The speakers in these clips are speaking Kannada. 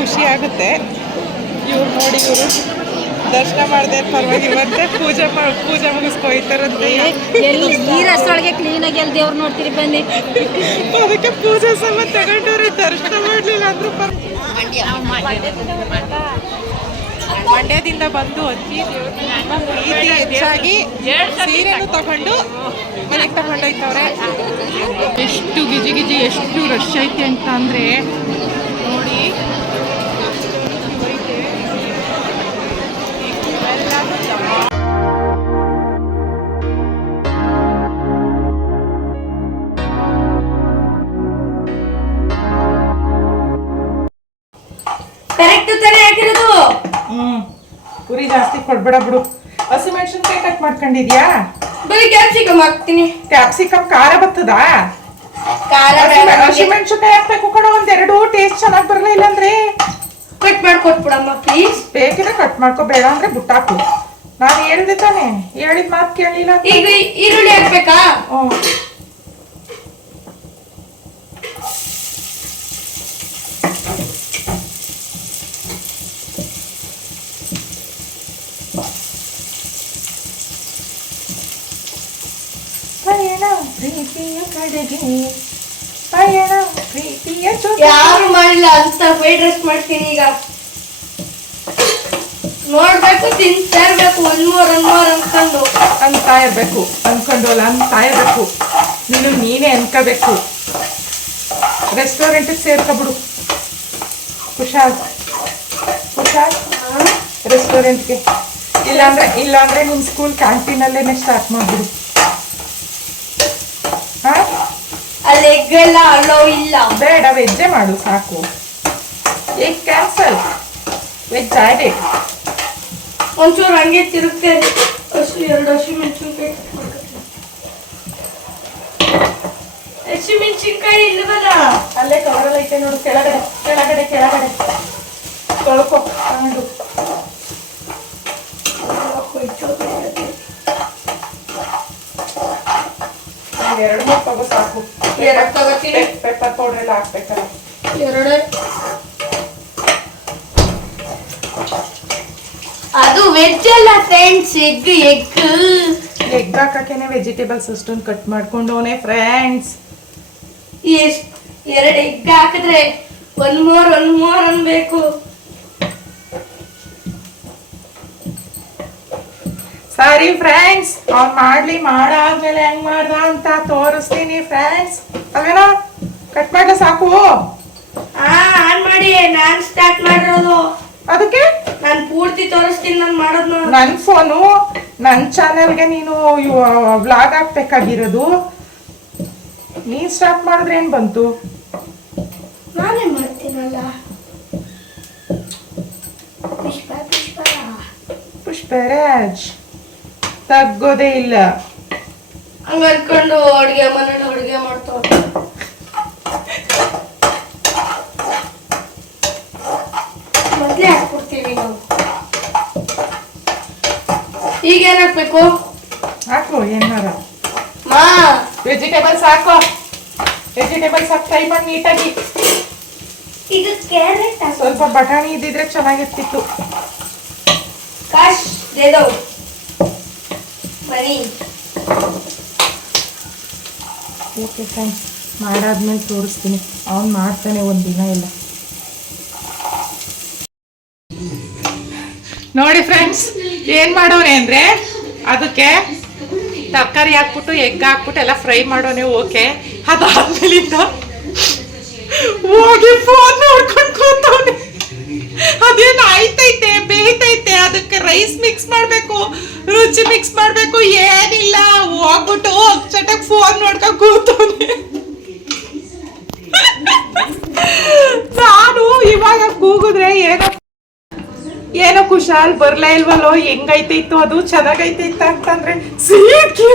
ಖುಷಿ ಆಗುತ್ತೆ. ಇವ್ರು ನೋಡಿ, ಇವರು ದರ್ಶನ ಮಾಡದೆ ಪರವಾಗಿಲ್ವಂತೆ, ಪೂಜೆ ಮುಗಿಸ್ಕೊಯ್ತಾರಂತೆ. ನೀರಷ್ಟೊಳಗೆ ಕ್ಲೀನಾಗಿ ಅಲ್ಲಿ ದೇವ್ರು ನೋಡ್ತೀರಿ ಬನ್ನಿ. ಅದಕ್ಕೆ ಪೂಜೆ ಸಮ ತಗೊಂಡವ್ರೆ, ದರ್ಶನ ಮಾಡಲಿಲ್ಲ ಅಂದ್ರೂ ಮಂಡ್ಯದಿಂದ ಬಂದು ಅಜ್ಜಿ ಪ್ರೀತಿ ಹೆಚ್ಚಾಗಿ ಸೀರೆನೂ ತಗೊಂಡು ಮನೆಗೆ ತಗೊಂಡೋಯ್ತವ್ರೆ. ಎಷ್ಟು ಗಿಜಿ ಗಿಜಿ, ಎಷ್ಟು ರಶ್ ಐತೆ ಅಂತ ಅಂದರೆ ನೋಡಿ. ಪುರಿ ಜಾಸ್ತಿ ಕೊಡ್ಬೇಡ ಬಿಡು. ಹಸಿಮೆಣಸಿನ್ಕಾಯಿ ಕಟ್ ಮಾಡ್ಕೊಂಡಿದ್ಯಾ? ಬರೀ ಕ್ಯಾಪ್ಸಿಕಮ್ ಹಾಕ್ತೀನಿ. ಕ್ಯಾಪ್ಸಿಕಮ್ ಖಾರ ಬರ್ತದಾ? ಹಸಿಮೆಣಸಿನ್ಕಾಯಿ ಹಾಕ್ಬೇಕು ಕಣ, ಒಂದೆರಡು ಟೇಸ್ಟ್ ಚೆನ್ನಾಗಿ ಬರಲ್ಲ. ಇಲ್ಲಾಂದ್ರೆ ಕಟ್ ಮಾಡ್ಕೊಟ್ಬಿಡಮ್ಮ ಪ್ಲೀಸ್. ಬೇಕಿದ್ರೆ ಕಟ್ ಮಾಡ್ಕೊ, ಬೇಡ ಅಂದ್ರೆ ಬುಟ್ಟಾಕು. ನಾನು ಹೇಳ್ದೆ ತಾನೆ, ಹೇಳಿದ ಮಾತು ಕೇಳಲಿಲ್ಲ. ಈಗ ಈರುಳ್ಳಿ ಹಾಕ್ಬೇಕಾ? ಪಯಣ ಪ್ರೀತಿಯ ಕಡೆಗೆ, ಪಯಣ ಪ್ರೀತಿಯ ಜೊತೆ. ಯಾರು ಮಾಡಿಲ್ಲ ಅಂತ ಫ್ರೈಡ್ ರೈಸ್ ಮಾಡ್ತೀನಿ ಈಗ. ನೋಡ್ಬೇಕು, ತಿಂತಾ ಇರ್ಬೇಕು, ಒನ್ಮೋರ್ ಅನ್ಕೊಂಡು ಅನ್ತಾ ಇರ್ಬೇಕು. ಅನ್ಕೊಂಡೋಲ್ಲ, ಅನ್ತಾ ಇರ್ಬೇಕು. ನೀನೇ ಅನ್ಕೋಬೇಕು. ರೆಸ್ಟೋರೆಂಟಿಗೆ ಸೇರ್ಕೊಬಿಡು. ಹುಷಾರ್ ರೆಸ್ಟೋರೆಂಟ್ಗೆ. ಇಲ್ಲಾಂದ್ರೆ ನಿಮ್ ಸ್ಕೂಲ್ ಕ್ಯಾಂಟೀನಲ್ಲೇನೆ ಸ್ಟಾರ್ಟ್ ಮಾಡ್ಬಿಡು. ಅಲ್ಲಿ ಎಗ್ ಎಲ್ಲ ಅಲ್ಲೋ ಇಲ್ಲ. ಬೇಡ, ವೆಜ್ಜೇ ಮಾಡು ಸಾಕು. Egg cancel, veg added. ಒಂಚೂರು ಹಂಗೆ ತಿರುಗ್ತೆ. ಎರಡು ಹಸಿಮೆಣಸಿನ್ಕಾಯಿ. ಹಸಿಮೆಣಸಿನ್ಕಾಯಿ ಇಲ್ವಲ್ಲ? ಅಲ್ಲೇ ಕವರಲ್ಲಿ ಐತೆ ನೋಡು, ಕೆಳಗಡೆ ಕೆಳಗಡೆ ಕೆಳಗಡೆ ತೊಳ್ಕೊ ತಗೊಂಡು. ಎರಡು ಮೂರು ತಗೋ ಸಾಕು. ಎರಡು ತಗೋತೀನಿ. ಪೆಪ್ಪರ್ ಪೌಡರ್ ಎಲ್ಲ ಹಾಕ್ಬೇಕಲ್ಲ. ಎರಡು. ಅದು ವೆಜ್ ಅಲ್ಲ ಫ್ರೆಂಡ್ಸ್, ಎಗ್ ಹಾಕಕ್ಕೇನೆ ವೆಜಿಟೇಬಲ್ಸ್ ಅಷ್ಟೊಂದು ಕಟ್ ಮಾಡ್ಕೊಂಡವನೇ ಫ್ರೆಂಡ್ಸ್. ಎರಡು ಎಗ್ ಹಾಕಿದ್ರೆ ಒನ್ ಮೋರ್ ಅನ್ಬೇಕು. ಸರಿ ಫ್ರೆಂಡ್ಸ್, ಅವ್ನು ಮಾಡಾದ್ಮೇಲೆ ಹೆಂಗ್ ಮಾಡ್ದ ಅಂತ ತೋರಿಸ್ತೀನಿ ಫ್ರೆಂಡ್ಸ್. ಅಲ್ವೇನೋ? ಕಟ್ ಮಾಡ್ಲ ಸಾಕು. ಆನ್ ಮಾಡಿ, ನಾನ್ ಸ್ಟಾರ್ಟ್ ಮಾಡಿರೋದು. ಅದಕ್ಕೆ ನಾನು ಪೂರ್ತಿ ತೋರಿಸ್ತೀನಿ ನಾನು ಮಾಡೋದ್ನ. ನನ್ನ ಫೋನು, ನನ್ನ ಚಾನೆಲ್ಗೆ ನೀನು ವ್ಲಾಗ್ ಹಾಕ್ಬೇಕಾಗಿರೋದು. ನೀನ್ ಸ್ಟಾರ್ಟ್ ಮಾಡಿದ್ರೆ ಏನ್ ಬಂತು? ನಾನೇ ಮಾಡ್ತೀನಲ್ಲ. ಪುಷ್ಪರಾಜ್ ತಗ್ಗೋದೇ ಇಲ್ಲ. ಹಂಗ ಅನ್ಕೊಂಡು ಅಡುಗೆ ಮನೇಲಿ ಅಡುಗೆ ಮಾಡ್ತಾವ. ಮೊದಲೇ ಹಾಕ್ಬಿಡ್ತೀವಿ ನಾವು. ಈಗ ಏನ್ ಹಾಕ್ಬೇಕು? ಹಾಕು ಏನಾರ ವೆಜಿಟೇಬಲ್ಸ್ ಹಾಕೋ. ವೆಜಿಟೇಬಲ್ಸ್ ಹಾಕಿ ಫ್ರೈ ಮಾಡಿ ನೀಟಾಗಿ. ಈಗ ಕ್ಯಾರೆಟ್ ಸ್ವಲ್ಪ ಬಟಾಣಿ ಇದ್ದಿದ್ರೆ ಚೆನ್ನಾಗಿರ್ತಿತ್ತು. ಕಾಶ್ ದೇದೋ ಮನಿ. ಓಕೆ ಫ್ರೆಂಡ್ಸ್, ಮಾಡಾದ್ಮೇಲೆ ತೋರಿಸ್ತೀನಿ. ಅವ್ನು ಮಾಡ್ತಾನೆ ಒಂದಿನ ಎಲ್ಲ. ನೋಡಿ ಫ್ರೆಂಡ್ಸ್, ಏನು ಮಾಡೋನೆ ಅಂದರೆ ಅದಕ್ಕೆ ತರಕಾರಿ ಹಾಕ್ಬಿಟ್ಟು ಎಗ್ ಹಾಕ್ಬಿಟ್ಟು ಎಲ್ಲ ಫ್ರೈ ಮಾಡೋನೆ. ಓಕೆ, ಅದಾದ್ಮೇಲಿಂದ ಹೋಗಿ ಫೋನ್ ನೋಡ್ಕೊಂಡು ಕೂತವನೆ. ಅದೇನು ಆಯ್ತೈತೆ, ಬೇಯ್ತೈತೆ, ಅದಕ್ಕೆ ರೈಸ್ ಮಿಕ್ಸ್ ಮಾಡಬೇಕು, ರುಚಿ ಮಿಕ್ಸ್ ಮಾಡಬೇಕು, ಏನಿಲ್ಲ. ಹೋಗ್ಬಿಟ್ಟು ಚಟಕ್ ಫೋನ್ ನೋಡ್ಕೊಂಡು ಕೂತವನೆ. ನಾನು ಇವಾಗ ಕೂಗಿದ್ರೆ ಏನೋ ಕುಶಾಲ್ ಬರ್ಲಾ ಇಲ್ವಲ್ಲೋ, ಹೆಂಗೈತೈತು ಅದು, ಚೆನ್ನಾಗೈತೈತ ಅಂತಂದ್ರೆ ಸೀದೋಯ್ತು.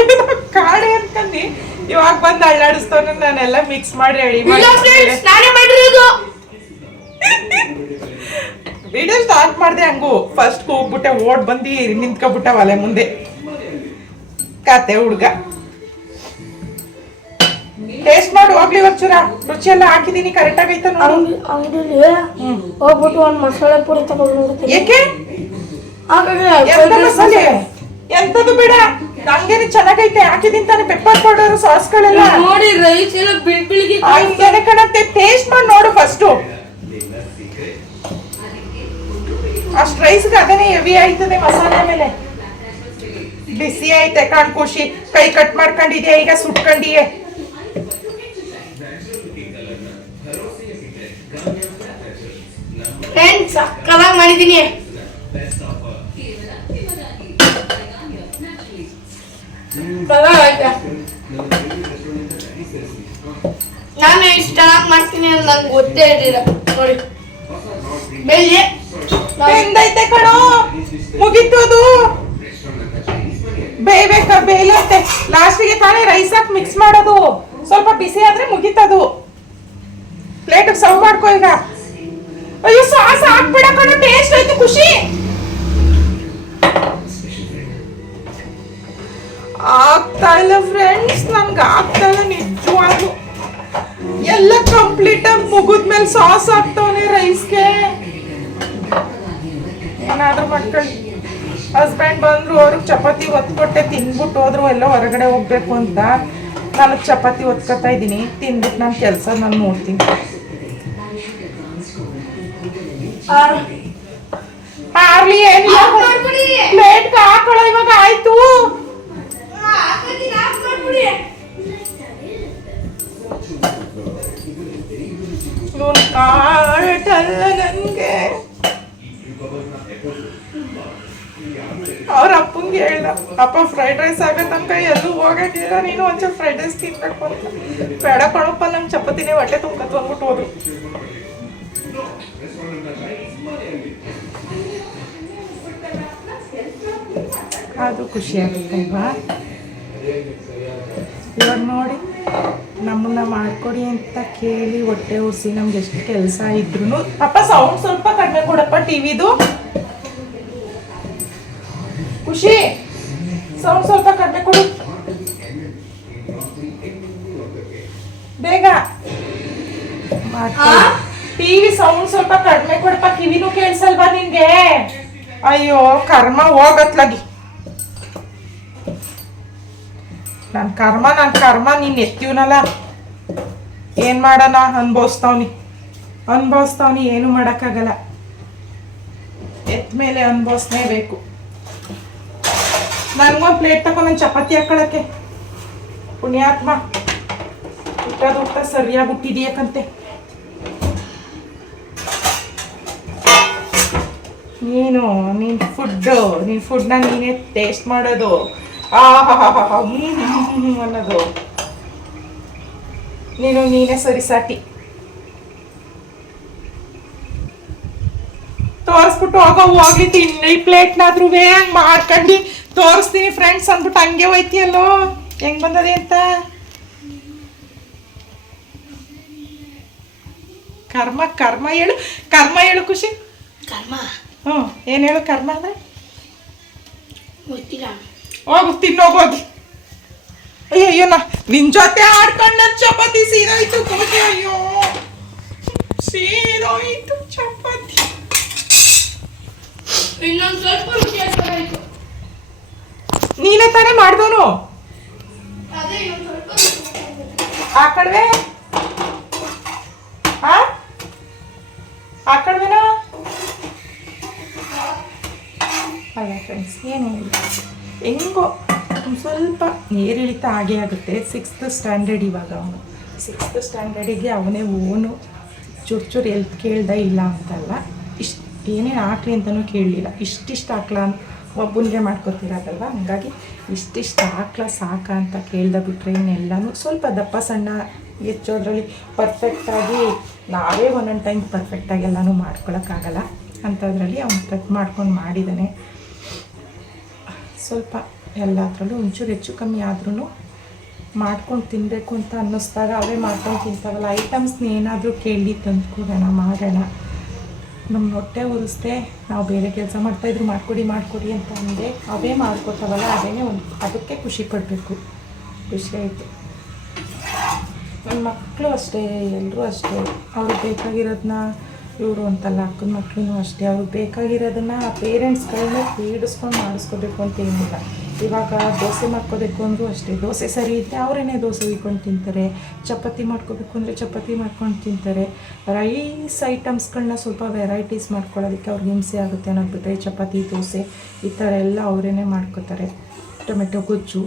ಏನೋ ಕಾಡೆ ಅನ್ಕಂಡು ಇವಾಗ ಬಂದು ಅಳ್ಳಾಡಿಸ್ತವನ. ನಾನೆಲ್ಲ ಮಿಕ್ಸ್ ಮಾಡಿ ರೆಡಿ ವಿಡಿಯೋ ಸ್ಟಾರ್ಟ್ ಮಾಡಿದೆ. ಹಂಗು ಫಸ್ಟ್ ಹೋಗ್ಬಿಟ್ಟೆ, ಓಡ್ ಬಂದು ನಿಂತ್ಕೊಬಿಟ್ಟ ಒಲೆ ಮುಂದೆ. ಕತೆ ಹುಡ್ಗ ಟೇಸ್ಟ್ ಮಾಡಿ ಹೋಗ್ಲಿ ಒಂಚೂರ ರುಚಿ ಎಲ್ಲ ಹಾಕಿದೀನಿ ಕರೆಕ್ಟ್ ಆಗೈತ ನೋಡಿ. ಅಂಗಡಿಲಿ ಹೋಗ್ಬಿಟ್ಟು ಒಂದು ಮಸಾಲೆ ಪುಡಿ ತಗೊಂಡ್ಬಿಡ್ತೀನಿ. ಏಕೆ ಎಂತ ಮಸಾಲೆ ಎಂತದು ಬೇಡ, ನಂಗೇನೆ ಚೆನ್ನಾಗೈತೆ ಹಾಕಿದೀನಿ ತಾನೆ. ಪೆಪ್ಪರ್ ಪೌಡರ್ ಸಾಸ್ಗಳೆಲ್ಲ ನೋಡಿ ರೈಸ್ ಎಲ್ಲ ಬಿಳಿಗೆ ಹಿಂಗೇನೆ ಕಣತ್ತೆ. ಟೇಸ್ಟ್ ಮಾಡಿ ನೋಡು ಫಸ್ಟ್. ಅಷ್ಟ್ ರೈಸ್ಗೆ ಅದನ್ನೇ ಹೆವಿ ಆಯ್ತದೆ ಮಸಾಲೆ ಮೇಲೆ. ಬಿಸಿ ಐತೆ ಕಾಣ್ ಖುಷಿ. ಕೈ ಕಟ್ ಮಾಡ್ಕೊಂಡಿದ್ಯಾ ಈಗ ಸುಟ್ಕೊಂಡಿಯೇ. ಫ್ರೆಂಡ್ಸ್ ಸಕ್ಕತ್ತಾಗಿ ಮಾಡಿದ್ದೀನಿ. ನಾನು ಇಷ್ಟು ಚೆನ್ನಾಗಿ ಮಾಡ್ತೀನಿ ಅಂತ ನಂಗೆ ಗೊತ್ತೇ ಇರಲಿಲ್ಲ. ನೋಡಿ ಬೆಳ್ಳಿ ಬೆಂದೈತೆ ಕಣೋ, ಮುಗೀತು ಅದು. ಬೇಯ್ಬೇಕ ಬೇಯಲತ್ತೆ. ಲಾಸ್ಟಿಗೆ ತಾನೇ ರೈಸ್ ಹಾಕಿ ಮಿಕ್ಸ್ ಮಾಡೋದು. ಸ್ವಲ್ಪ ಬಿಸಿ ಆದ್ರೆ ಮುಗೀತದು. ಪ್ಲೇಟ್ ಸರ್ವ್ ಮಾಡ್ಕೋ ಈಗ. ಅಯ್ಯೋ ಸಾಸ್ ಹಾಕ್ಬಿಡ ಕಣೋ, ಟೇಸ್ಟ್ ಐತೆ ಖುಷಿ. ಆಗ್ತಾ ಇಲ್ಲ ಫ್ರೆಂಡ್ಸ್, ನನ್ಗೆ ಆಗ್ತಾ ಇಲ್ಲ ನಿಜವಾಗ್ಲು. ಎಲ್ಲ ಕಂಪ್ಲೀಟ್ ಆಗಿ ಮುಗಿದ್ಮೇಲೆ ಸಾಸ್ ಹಾಕ್ತವನೆ ರೈಸ್ಗೆ. ಏನಾದ್ರೂ ಮಾಡ್ಕೊಳ್ಳಿ. ಹಸ್ಬೆಂಡ್ ಬಂದ್ರು, ಅವ್ರಿಗೆ ಚಪಾತಿ ಒತ್ಕೊಟ್ಟೆ, ತಿನ್ಬಿಟ್ಟು ಹೋದ್ರು ಎಲ್ಲ ಹೊರಗಡೆ ಹೋಗ್ಬೇಕು ಅಂತ. ನಾನು ಚಪಾತಿ ಒತ್ಕೊತಾ ಇದ್ದೀನಿ. ತಿನ್ಬಿಟ್ಟು ನಾನು ಕೆಲಸ ನಾನು ನೋಡ್ತೀನಿ. ಆರ್ಲಿ ಏನಿಲ್ಲ, ಪ್ಲೇಟ್ಗೆ ಹಾಕೊಳ್ಳೋ ಇವಾಗ. ಆಯ್ತು ಕಾಟಲ್ಲ ನನ್ಗೆ. ಅವ್ರ ಅಪ್ಪಂಗೆ ಹೇಳ್ದ, ಅಪ್ಪ ಫ್ರೈಡ್ ರೈಸ್ ಆಗೋ ತನಕ ಎಲ್ಲೂ ಹೋಗಂಗಿಲ್ಲ, ನೀನು ಒಂಚೂರು ಫ್ರೈಡ್ ರೈಸ್ ತಿನ್ಬೇಕು ಅಂತ. ಬೇಡ ಕಣಪ್ಪ, ನಂಗೆ ಚಪಾತಿನೇ ಹೊಟ್ಟೆ ತುಂಬ್ಕತ್ ಅಂದ್ಬಿಟ್ಟು ಹೋದ್ರು. ಅದು ಖುಷಿ ಆಗುತ್ತಲ್ವಾ. ಇವಾಗ ನೋಡಿ, ನಮ್ಮನ್ನ ಮಾಡ್ಕೊಡಿ ಅಂತ ಕೇಳಿ ಹೊಟ್ಟೆ ಉರಿಸಿ ನಮ್ಗೆ ಎಷ್ಟು ಕೆಲಸ ಇದ್ರು. ಅಪ್ಪ ಸೌಂಡ್ ಸ್ವಲ್ಪ ಕಡಿಮೆ ಕೊಡಪ್ಪ ಟಿವಿದು. ಖುಷಿ ಸೌಂಡ್ ಸ್ವಲ್ಪ ಕಡಿಮೆ ಕೊಡು ಬೇಗ. ಟಿವಿ ಸೌಂಡ್ ಸ್ವಲ್ಪ ಕಡಿಮೆ ಕೊಡಪ್ಪ, ಕಿವಿನೂ ಕೇಳಿಸಲ್ವಾ ನಿನ್ಗೆ? ಅಯ್ಯೋ ಕರ್ಮ ಹೋಗತ್ಲಾಗಿ. ನನ್ನ ಕರ್ಮ ನೀನು ಎತ್ತೀವನಲ್ಲ. ಏನು ಮಾಡೋಣ, ಅನ್ಭವಿಸ್ತಾವ್ನಿ. ಏನು ಮಾಡೋಕ್ಕಾಗಲ್ಲ. ಎತ್ತ ಮೇಲೆ ಅನ್ಭವಿಸ್ಲೇಬೇಕು. ನನಗೊಂದು ಪ್ಲೇಟ್ ತಗೊಂಡು ನಾನು ಚಪಾತಿ ಹಾಕೊಳ್ಳೋಕ್ಕೆ. ಪುಣ್ಯಾತ್ಮ ಊಟ ಸರಿಯಾಗಿ ಹುಟ್ಟಿದ್ಯಾಕಂತೆ. ನೀನು ನಿನ್ನ ಫುಡ್ನ ನೀನೇ ಟೇಸ್ಟ್ ಮಾಡೋದು. ಅನ್ನೋದು ನೀನೇ ಸರಿ ಸಾಟಿ. ತೋರಿಸ್ಬಿಟ್ಟು ಹೋಗ್ಲಿ ತಿನ್ನಿ ಪ್ಲೇಟ್ನಾದ್ರೂ ಹಂಗೆ ಮಾಡ್ಕೊಂಡು ತೋರಿಸ್ತೀನಿ ಫ್ರೆಂಡ್ಸ್ ಅಂದ್ಬಿಟ್ಟು ಹಂಗೆ ಹೋಯ್ತಿಯಲ್ಲೋ. ಹೆಂಗ್ ಬಂದದೆ ಅಂತ ಕರ್ಮ ಹೇಳು ಖುಷಿ. ಏನ್ ಹೇಳು ಕರ್ಮ ಅಂದ್ರೆ? ಹೋಗು ತಿನ್ನೋಗೋಗಿ. ಅಯ್ಯೋ ನಿನ್ ಜೊತೆ ಆಡ್ಕೊಂಡ ಚಪಾತಿ ಸೀದೋಯ್ತು ಖುಷಿ. ಅಯ್ಯೋ ಸೀದೋಯ್ತು ಚಪಾತಿ. ಇನ್ನೊಂದು ಸ್ವಲ್ಪ ನೀನೇ ತಾನೇ ಮಾಡ್ದೋನು. ಆ ಕಡ್ವೆ ಅಲ್ಲ ಫ್ರೆಂಡ್ಸ್, ಏನು ಹೆಂಗೋ ಸ್ವಲ್ಪ ಏರಿಳಿತ ಆಗೇ ಆಗುತ್ತೆ. 6th ಸ್ಟ್ಯಾಂಡರ್ಡ್ ಇವಾಗ ಅವನು. 6th ಸ್ಟ್ಯಾಂಡರ್ಡಿಗೆ ಅವನೇ ಓನು ಚೂರು ಎಲ್ತ್ ಕೇಳ್ದ ಇಲ್ಲ ಅಂತಲ್ಲ. ಇಷ್ಟು ಏನೇನು ಹಾಕ್ಲಿ ಅಂತಲೂ ಕೇಳಲಿಲ್ಲ. ಇಷ್ಟಿಷ್ಟು ಹಾಕ್ಲಾ ಒಬ್ಬನಿಗೆ ಮಾಡ್ಕೊತಿರೋದಲ್ವ, ಹಾಗಾಗಿ ಇಷ್ಟಿಷ್ಟು ಹಾಕ್ಲಾ ಸಾಕ ಅಂತ ಕೇಳ್ದ ಬಿಟ್ರೆ ಇನ್ನೆಲ್ಲನೂ ಸ್ವಲ್ಪ ದಪ್ಪ ಸಣ್ಣ ಹೆಚ್ಚೋದ್ರಲ್ಲಿ ಪರ್ಫೆಕ್ಟಾಗಿ ನಾವೇ ಒಂದೊಂದು ಟೈಮ್ ಪರ್ಫೆಕ್ಟಾಗಿ ಎಲ್ಲನೂ ಮಾಡ್ಕೊಳಕ್ಕಾಗಲ್ಲ. ಅಂಥದ್ರಲ್ಲಿ ಅವ್ನು ಕಟ್ ಮಾಡ್ಕೊಂಡು ಮಾಡಿದ್ದಾನೆ. ಸ್ವಲ್ಪ ಎಲ್ಲದರಲ್ಲೂ ಒಂಚೂರು ಹೆಚ್ಚು ಕಮ್ಮಿ ಆದ್ರೂ ಮಾಡ್ಕೊಂಡು ತಿನ್ನಬೇಕು ಅಂತ ಅನ್ನಿಸ್ದಾಗ ಅವೇ ಮಾಡ್ಕೊಂಡು ತಿಂತಾವಲ್ಲ. ಐಟಮ್ಸ್ನ ಏನಾದರೂ ಕೇಳಿ ತಂದು ಕೊಡೋಣ, ಮಾಡೋಣ. ನಮ್ಮ ಹೊಟ್ಟೆ ಉರಿಸ್ದೆ ನಾವು ಬೇರೆ ಕೆಲಸ ಮಾಡ್ತಾಯಿದ್ರು ಮಾಡಿಕೊಡಿ ಅಂತ ಅಂದೆ. ಅವೇ ಮಾಡ್ಕೊತಾವಲ್ಲ, ಅದೇ ಒಂದು ಅದಕ್ಕೆ ಖುಷಿ ಪಡಬೇಕು. ಖುಷಿ ಆಯಿತು. ನನ್ನ ಮಕ್ಕಳು ಅಷ್ಟೇ, ಎಲ್ಲರೂ ಅಷ್ಟೇ. ಅವ್ರಿಗೆ ಬೇಕಾಗಿರೋದನ್ನ ಇವರು ಅಂತಲ್ಲ, ಅಕ್ಕನ ಮಕ್ಕಳು ಅಷ್ಟೇ, ಅವ್ರಿಗೆ ಬೇಕಾಗಿರೋದನ್ನು ಪೇರೆಂಟ್ಸ್ಗಳನ್ನ ಪೀಡಿಸ್ಕೊಂಡು ಮಾಡಿಸ್ಕೋಬೇಕು ಅಂತ ಏನಿಲ್ಲ. ಇವಾಗ ದೋಸೆ ಮಾಡ್ಕೋಬೇಕು ಅಂದರೂ ಅಷ್ಟೇ, ದೋಸೆ ಸರಿ ಇದ್ದರೆ ಅವರೇನೆ ದೋಸೆ ಹುಯ್ಕೊಂಡು ತಿಂತಾರೆ. ಚಪಾತಿ ಮಾಡ್ಕೋಬೇಕು ಅಂದರೆ ಚಪಾತಿ ಮಾಡ್ಕೊಂಡು ತಿಂತಾರೆ. ರೈಸ್ ಐಟಮ್ಸ್ಗಳನ್ನ ಸ್ವಲ್ಪ ವೆರೈಟೀಸ್ ಮಾಡ್ಕೊಳ್ಳೋದಕ್ಕೆ ಅವ್ರಿಗೆ ಹಿಂಸೆ ಆಗುತ್ತೆ ಅನ್ನೋದ್ಬಿಟ್ರೆ ಚಪಾತಿ, ದೋಸೆ ಈ ಥರ ಎಲ್ಲ ಅವರೇನೆ ಮಾಡ್ಕೋತಾರೆ. ಟೊಮೆಟೊ ಗೊಜ್ಜು,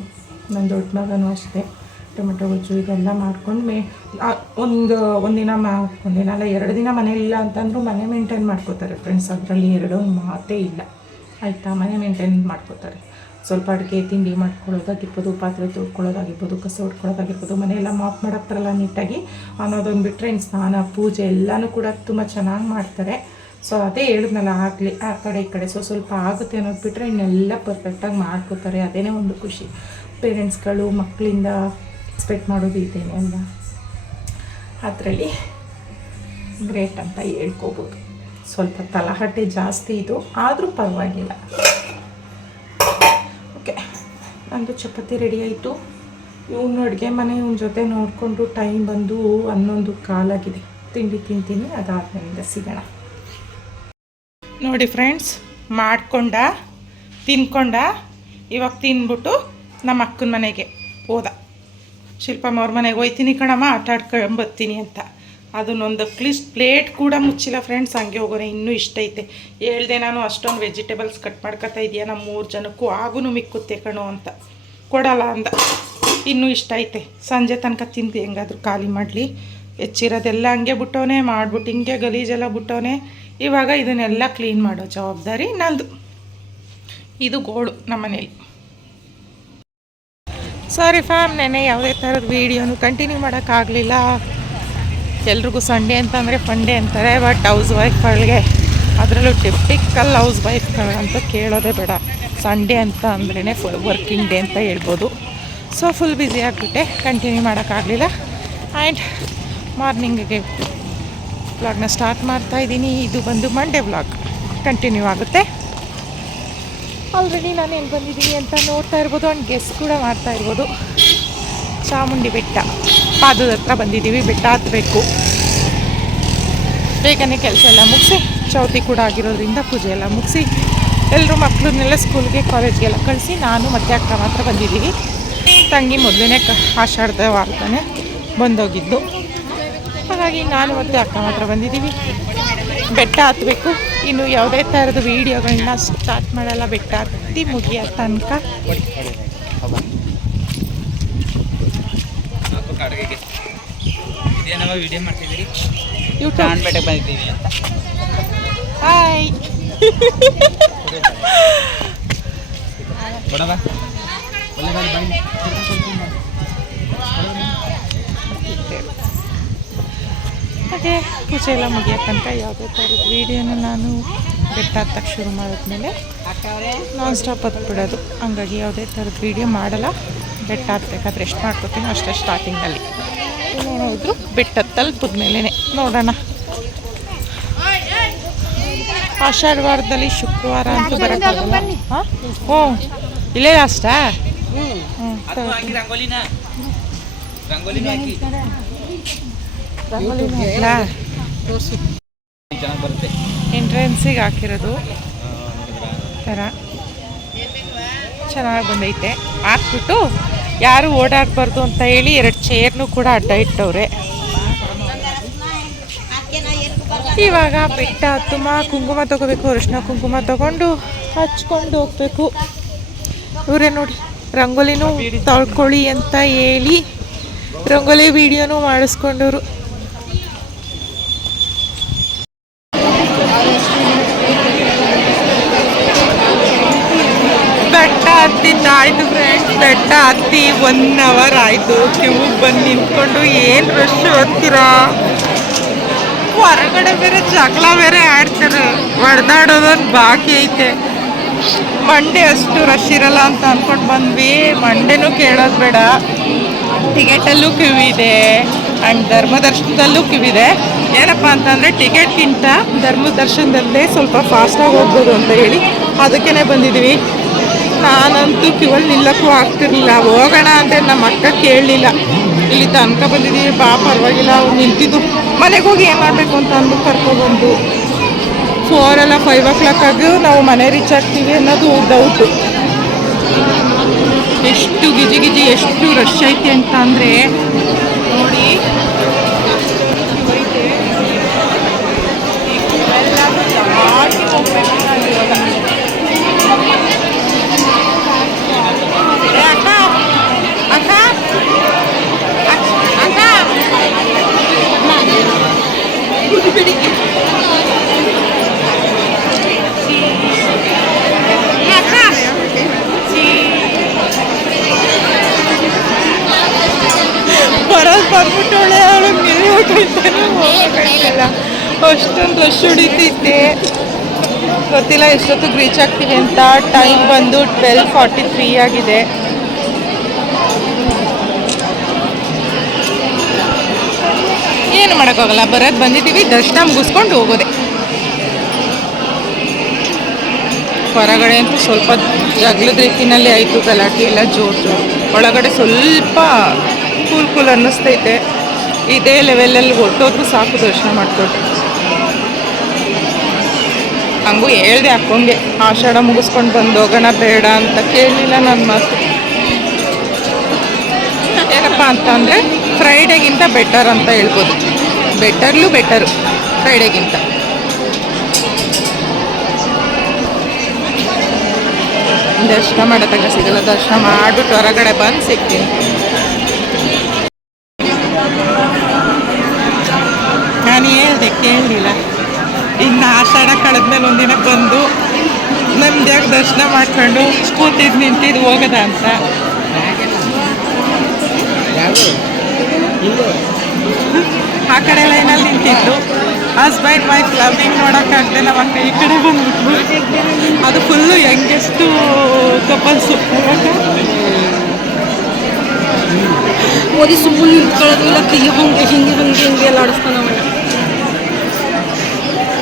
ನನ್ನ ದೊಡ್ಡ ಮಗನೂ ಅಷ್ಟೇ, ಟೊಮೆಟೊ ಗೊಜ್ಜು ಇದೆಲ್ಲ ಮಾಡ್ಕೊಂಡು ಒಂದಿನ ಅಲ್ಲ 2 ದಿನ ಮನೆಯಲ್ಲಿಲ್ಲ ಅಂತಂದರೂ ಮನೆ ಮೇಂಟೈನ್ ಮಾಡ್ಕೋತಾರೆ ಫ್ರೆಂಡ್ಸ್. ಅದರಲ್ಲಿ ಎರಡೂ ಮಾತೇ ಇಲ್ಲ ಆಯಿತಾ. ಮನೆ ಮೇಂಟೈನ್ ಮಾಡ್ಕೋತಾರೆ. ಸ್ವಲ್ಪ ಅಡುಗೆ ತಿಂಡಿ ಮಾಡ್ಕೊಳ್ಳೋದಾಗಿರ್ಬೋದು, ಪಾತ್ರೆ ತೊಳ್ಕೊಳ್ಳೋದಾಗಿರ್ಬೋದು, ಕಸ ಹೊಡ್ಕೊಳ್ಳೋದಾಗಿರ್ಬೋದು, ಮನೆಯೆಲ್ಲ ಮಾಪ್ ಮಾಡೋಕ್ತಾರಲ್ಲ ನೀಟಾಗಿ ಅನ್ನೋದೊಂದು ಬಿಟ್ಟರೆ ಇನ್ನು ಸ್ನಾನ ಪೂಜೆ ಎಲ್ಲನೂ ಕೂಡ ತುಂಬ ಚೆನ್ನಾಗಿ ಮಾಡ್ತಾರೆ. ಸೊ ಅದೇ ಹೇಳಿದ್ನಲ್ಲ ಆಗಲಿ ಆ ಕಡೆ ಈ ಕಡೆ ಸ್ವಲ್ಪ ಆಗುತ್ತೆ ಅನ್ನೋದು ಬಿಟ್ಟರೆ ಇನ್ನೆಲ್ಲ ಪರ್ಫೆಕ್ಟಾಗಿ ಮಾಡ್ಕೋತಾರೆ. ಅದೇ ಒಂದು ಖುಷಿ. ಪೇರೆಂಟ್ಸ್ಗಳು ಮಕ್ಕಳಿಂದ ಎಕ್ಸ್ಪೆಕ್ಟ್ ಮಾಡೋದು ಇದೇನೆ ಅಲ್ಲ, ಅದರಲ್ಲಿ ಗ್ರೇಟ್ ಅಂತ ಹೇಳ್ಕೋಬೋದು. ಸ್ವಲ್ಪ ತಲಹಟ್ಟೆ ಜಾಸ್ತಿ ಇದು, ಆದರೂ ಪರವಾಗಿಲ್ಲ. ಓಕೆ, ನಂದು ಚಪಾತಿ ರೆಡಿ ಆಯಿತು. ಇವನು ಅಡುಗೆ ಮನೆ ಇವನ ಜೊತೆ ನೋಡಿಕೊಂಡು ಟೈಮ್ ಬಂದು 11:15 ತಿಂಡಿ ತಿಂತೀನಿ. ಅದಾದ್ಮೇಲಿಂದ ಸಿಗೋಣ. ನೋಡಿ ಫ್ರೆಂಡ್ಸ್, ತಿನ್ಕೊಂಡ ಇವಾಗ ತಿನ್ಬಿಟ್ಟು ನಮ್ಮ ಅಕ್ಕನ ಮನೆಗೆ ಹೋದ. ಶಿಲ್ಪಮ್ಮ ಅವ್ರ ಮನೆಗೆ ಹೋಯ್ತೀನಿ ಕಣಮ್ಮ, ಆಟ ಆಡ್ಕೊಂಬರ್ತೀನಿ ಅಂತ. ಅದನ್ನೊಂದು ಪ್ಲೇಟ್ ಕೂಡ ಮುಚ್ಚಿಲ್ಲ ಫ್ರೆಂಡ್ಸ್. ಹಂಗೆ ಹೋಗೋಣ, ಇನ್ನೂ ಇಷ್ಟ ಐತೆ. ಹೇಳ್ದೆ ನಾನು ಅಷ್ಟೊಂದು ವೆಜಿಟೇಬಲ್ಸ್ ಕಟ್ ಮಾಡ್ಕೊತಾ ಇದೆಯಾ ನಮ್ಮ 3 ಜನಕ್ಕೂ ಆಗೂ ಮಿಕ್ಕುತ್ತೆ ಕಣೋ ಅಂತ. ಕೊಡಲ್ಲ ಅಂದ. ಇನ್ನೂ ಇಷ್ಟ ಐತೆ. ಸಂಜೆ ತನಕ ತಿಂದು ಹೆಂಗಾದ್ರೂ ಖಾಲಿ ಮಾಡಲಿ. ಹೆಚ್ಚಿರೋದೆಲ್ಲ ಹಂಗೆ ಬಿಟ್ಟವನೇ, ಮಾಡ್ಬಿಟ್ಟು ಹಿಂಗೆ ಗಲೀಜೆಲ್ಲ ಬಿಟ್ಟವನೇ. ಇವಾಗ ಇದನ್ನೆಲ್ಲ ಕ್ಲೀನ್ ಮಾಡೋ ಜವಾಬ್ದಾರಿ ನಂದು. ಇದು ಗೋಳು ನಮ್ಮ ಮನೇಲಿ. ಸಾರಿ ಫ್ಯಾಮ್, ನೆನೆ ಯಾವುದೇ ಥರದ ವೀಡಿಯೋನು ಕಂಟಿನ್ಯೂ ಮಾಡೋಕ್ಕಾಗಲಿಲ್ಲ. ಎಲ್ರಿಗೂ ಸಂಡೇ ಅಂತಂದರೆ ಫಂಡೇ ಅಂತಾರೆ, ಬಟ್ ಹೌಸ್ ವೈಫ್ಗಳಿಗೆ, ಅದರಲ್ಲೂ ಟಿಪಿಕಲ್ ಹೌಸ್ ವೈಫ್ಗಳಂತ ಕೇಳೋದೇ ಬೇಡ. ಸಂಡೇ ಅಂತ ಅಂದ್ರೇ ವರ್ಕಿಂಗ್ ಡೇ ಅಂತ ಹೇಳ್ಬೋದು. ಸೊ ಫುಲ್ ಬ್ಯುಸಿ ಆಗಿಬಿಟ್ಟೆ, ಕಂಟಿನ್ಯೂ ಮಾಡೋಕ್ಕಾಗಲಿಲ್ಲ. ಆ್ಯಂಡ್ ಮಾರ್ನಿಂಗಿಗೆ ವ್ಲಾಗ್ನ ಸ್ಟಾರ್ಟ್ ಮಾಡ್ತಾಯಿದ್ದೀನಿ. ಇದು ಬಂದು ಮಂಡೇ ವ್ಲಾಗ್ ಕಂಟಿನ್ಯೂ ಆಗುತ್ತೆ. ಆಲ್ರೆಡಿ ನಾನು ಎಲ್ಲಿ ಬಂದಿದ್ದೀನಿ ಅಂತ ನೋಡ್ತಾ ಇರ್ಬೋದು, ಆ್ಯಂಡ್ ಗೆಸ್ ಕೂಡ ಮಾಡ್ತಾ ಇರ್ಬೋದು. ಚಾಮುಂಡಿ ಬೆಟ್ಟ ಪಾದದ ಹತ್ರ ಬಂದಿದ್ದೀವಿ. ಬೆಟ್ಟ ಹತ್ತಬೇಕು. ಬೇಗನೆ ಕೆಲಸ ಎಲ್ಲ ಮುಗಿಸಿ, ಚೌತಿ ಕೂಡ ಆಗಿರೋದ್ರಿಂದ ಪೂಜೆ ಎಲ್ಲ ಮುಗಿಸಿ, ಎಲ್ಲರೂ ಮಕ್ಕಳನ್ನೆಲ್ಲ ಸ್ಕೂಲ್ಗೆ ಕಾಲೇಜ್ಗೆಲ್ಲ ಕಳಿಸಿ ನಾನು ಮತ್ತು ಅಕ್ಕ ಮಾತ್ರ ಬಂದಿದ್ದೀವಿ. ತಂಗಿ ಮೊದಲನೇ ಆಷಾಢದ ವಾರದನೇ ಬಂದೋಗಿದ್ದು, ಹಾಗಾಗಿ ನಾನು ಮತ್ತು ಅಕ್ಕ ಮಾತ್ರ ಬಂದಿದ್ದೀವಿ. ಬೆಟ್ಟ ಹತ್ತಬೇಕು. ಇನ್ನು ಯಾವುದೇ ಥರದ ವೀಡಿಯೋಗಳನ್ನ ಸ್ಟಾರ್ಟ್ ಮಾಡಲ್ಲ ಬೆಟ್ಟ ಹತ್ತಿ ಮುಗಿಯೋ ತನಕ. ಯೂಟ್ಯೂಬ್ ಬಂದಿದ್ದೀವಿ ಅಂತ. ಹಾಯ್ ಹಾಗೆ ಪೂಜೆ ಎಲ್ಲ ಮುಗಿಯೋ ತನಕ ಯಾವುದೇ ಥರದ ವೀಡಿಯೋನ ನಾನು ಬೆಟ್ಟ ಹತ್ತಕ್ಕೆ ಶುರು ಮಾಡಿದ್ಮೇಲೆ ನಾನ್ ಸ್ಟಾಪ್ ಹತ್ಬಿಡೋದು. ಹಂಗಾಗಿ ಯಾವುದೇ ಥರದ ವೀಡಿಯೋ ಮಾಡಲ್ಲ. ಬೆಟ್ಟ ಹತ್ಬೇಕಾದ್ರೆ ಎಷ್ಟು ಮಾಡ್ಕೊತೀನಿ ಅಷ್ಟೇ ಸ್ಟಾರ್ಟಿಂಗಲ್ಲಿ. ಏನೇನಾದರೂ ಬೆಟ್ಟ ತಲುಪಿದ್ಮೇಲೆ ನೋಡೋಣ. ಆಷಾಢ ವಾರದಲ್ಲಿ ಶುಕ್ರವಾರ ಅಂತೂ ಬರೋಕ್ಕಾಗಲ್ಲ. ಹಾಂ, ಹ್ಞೂ, ಇಲ್ಲೇ ಲಾಸ್ಟಾ? ಎಂಟ್ರೆನ್ಸಿಗೆ ಹಾಕಿರೋದು ಥರ ಚೆನ್ನಾಗಿ ಬಂದೈತೆ. ಹಾಕ್ಬಿಟ್ಟು ಯಾರು ಓಡಾಡಬಾರ್ದು ಅಂತ ಹೇಳಿ 2 ಚೇರ್ನೂ ಕೂಡ ಅಡ್ಡ ಇಟ್ಟವ್ರೆ. ಇವಾಗ ಬೆಟ್ಟ ಹತ್ತುಮ ಕುಂಕುಮ ತೊಗೋಬೇಕು. ಅರಿಶಿನ ಕುಂಕುಮ ತೊಗೊಂಡು ಹಚ್ಕೊಂಡು ಹೋಗ್ಬೇಕು. ಇವರೇ ನೋಡಿ, ರಂಗೋಲಿನೂ ತೊಳ್ಕೊಳ್ಳಿ ಅಂತ ಹೇಳಿ ರಂಗೋಲಿ ವೀಡಿಯೋನೂ ಮಾಡಿಸ್ಕೊಂಡವರು. ಬೆಟ್ಟ ಹತ್ತಿದ್ದಾಯ್ತು ಫ್ರೆಂಡ್ಸ್. ಬೆಟ್ಟ ಹತ್ತಿ 1 ಅವರ್ ಆಯಿತು. ಕ್ಯೂಗೆ ಬಂದು ನಿಂತ್ಕೊಂಡು ಏನು ರಶ್ ಓದ್ತೀರಾ. ಹೊರಗಡೆ ಬೇರೆ ಜಗಳ ಬೇರೆ ಆಡ್ತಾರೆ. ಹೊಡೆದಾಡೋದೊಂದು ಬಾಕಿ ಐತೆ. ಮಂಡೇ ಅಷ್ಟು ರಶ್ ಇರಲ್ಲ ಅಂತ ಅಂದ್ಕೊಂಡು ಬಂದ್ವಿ. ಮಂಡೇನೂ ಕೇಳೋದು ಬೇಡ. ಟಿಕೆಟಲ್ಲೂ ಕ್ಯೂ ಇದೆ ಆ್ಯಂಡ್ ಧರ್ಮದರ್ಶನದಲ್ಲೂ ಕ್ಯೂ ಇದೆ. ಏನಪ್ಪ ಅಂತಂದರೆ ಟಿಕೆಟ್ಗಿಂತ ಧರ್ಮದರ್ಶನದಲ್ಲೇ ಸ್ವಲ್ಪ ಫಾಸ್ಟಾಗಿ ಹೋಗ್ಬೋದು ಅಂತ ಹೇಳಿ ಅದಕ್ಕೇ ಬಂದಿದ್ದೀವಿ. ನಾನಂತೂ ಕ್ಯೂವಲ್ಲಿ ನಿಲ್ಲಕ್ಕೂ ಆಗ್ತಿರ್ಲಿಲ್ಲ. ಹೋಗೋಣ ಅಂದರೆ ನಮ್ಮ ಅಕ್ಕ ಕೇಳಲಿಲ್ಲ. ಇಲ್ಲಿ ತನಕ ಬಂದಿದ್ದೀವಿ ಬಾ ಪರವಾಗಿಲ್ಲ. ಅವ್ರು ನಿಂತಿದ್ದು ಮನೆಗೆ ಹೋಗಿ ಏನು ಮಾಡಬೇಕು ಅಂತ ಅಂದ್ಬಿಟ್ಟು ಕರ್ಕೊಬಂದು 4 ಅಲ್ಲ 5 o'clock ಆಗಿ ನಾವು ಮನೆ ರೀಚ್ ಆಗ್ತೀವಿ ಅನ್ನೋದು ಡೌಟು. ಎಷ್ಟು ಗಿಜಿ ಗಿಜಿ ಎಷ್ಟು ರಶ್ ಐತಿ ಅಂತ ಅಂದರೆ ನೋಡಿ. ದಾಟಿ ಹೋಗ್ಬೇಕು ನಾನು ಇವಾಗ. ಅಕ್ಕ ಅಕ್ಕ ಅಕ್ಕ ಬಿಡಿ. ಬರೋದು ಬಂದ್ಬಿಟ್ಟವಳೆ ಅವಳು ಹೋಗ್ತಾನೆ ಹೋಗಲ್ಲ. ಅಷ್ಟೊಂದು ರಶ್ ಹೊಡಿತೈತೆ. ಗೊತ್ತಿಲ್ಲ ಎಷ್ಟೊತ್ತಿಗೆ ರೀಚ್ ಆಗ್ತೀವಿ ಅಂತ. ಟೈಮ್ ಬಂದು 12:43 ಆಗಿದೆ. ಏನು ಮಾಡೋಕ್ಕಾಗಲ್ಲ, ಬರೋದು ಬಂದಿದ್ದೀವಿ, ದರ್ಶನ ಮುಗಿಸ್ಕೊಂಡು ಹೋಗೋದೆ. ಹೊರಗಡೆ ಅಂತೂ ಸ್ವಲ್ಪ ಜಗಳದ ರೀತಿನಲ್ಲಿ ಆಯಿತು, ಗಲಾಟೆ ಎಲ್ಲ ಜೋರು. ಒಳಗಡೆ ಸ್ವಲ್ಪ ಕೂಲ್ ಅನ್ನಿಸ್ತೈತೆ. ಇದೇ ಲೆವೆಲಲ್ಲಿ ಹೊರಟೋದ್ರೂ ಸಾಕು ದರ್ಶನ ಮಾಡ್ಕೊಟ್ಟು. ಹಂಗೂ ಹೇಳ್ದೆ ಅಕ್ಕಂಗೆ ಆಷಾಢ ಮುಗಿಸ್ಕೊಂಡು ಬಂದು ಹೋಗೋಣ ಬೇಡ ಅಂತ. ಕೇಳಲಿಲ್ಲ ನನ್ನ ಮಾತು. ಏನಪ್ಪ ಅಂತ ಅಂದರೆ ಫ್ರೈಡೇಗಿಂತ ಬೆಟರ್ ಅಂತ ಹೇಳ್ಬೋದು. ಬೆಟರು ಫ್ರೈಡೇಗಿಂತ. ದರ್ಶನ ಮಾಡೋದಾಗ ಸಿಗಲ್ಲ, ದರ್ಶನ ಮಾಡಿಬಿಟ್ಟು ಹೊರಗಡೆ ಬಂದು ಸಿಗ್ತೀನಿ. ನಾನು ಹೇಳ್ದೆ ಕೇಳಲಿಲ್ಲ. ಇನ್ನು ಆಷಾಢ ಕಳೆದ್ಮೇಲೆ ಒಂದಿನ ಬಂದು ನಮ್ದ್ಯಾಗ ದರ್ಶನ ಮಾಡ್ಕೊಂಡು ನಿಂತಿದ್ದು ಹೋಗೋದ ಅಂತ. ಆ ಕಡೆ ಲೈನಲ್ಲಿ ನಿಂತಿದ್ದು ಹಸ್ಬೆಂಡ್ ವೈಫ್ ಲವ್ವಿಂಗ್ ನೋಡೋಕ್ಕಾಗದೆ ನಮ್ಮ ಅಕ್ಕ ಈ ಕಡೆ ಬಂದ್ಬಿಟ್ರು. ಅದು ಫುಲ್ಲು ಯಂಗೆಸ್ಟು ಕಪಲ್ಸು. ಓದಿ ಸುಮ್ಮನೆ ಇಟ್ಕೊಳ್ಳೋದು ಇಲ್ಲ, ಕೈ ಹಿಂಗೆ ಎಲ್ಲ ಆಡಿಸ್ತಾನವನ್ನ.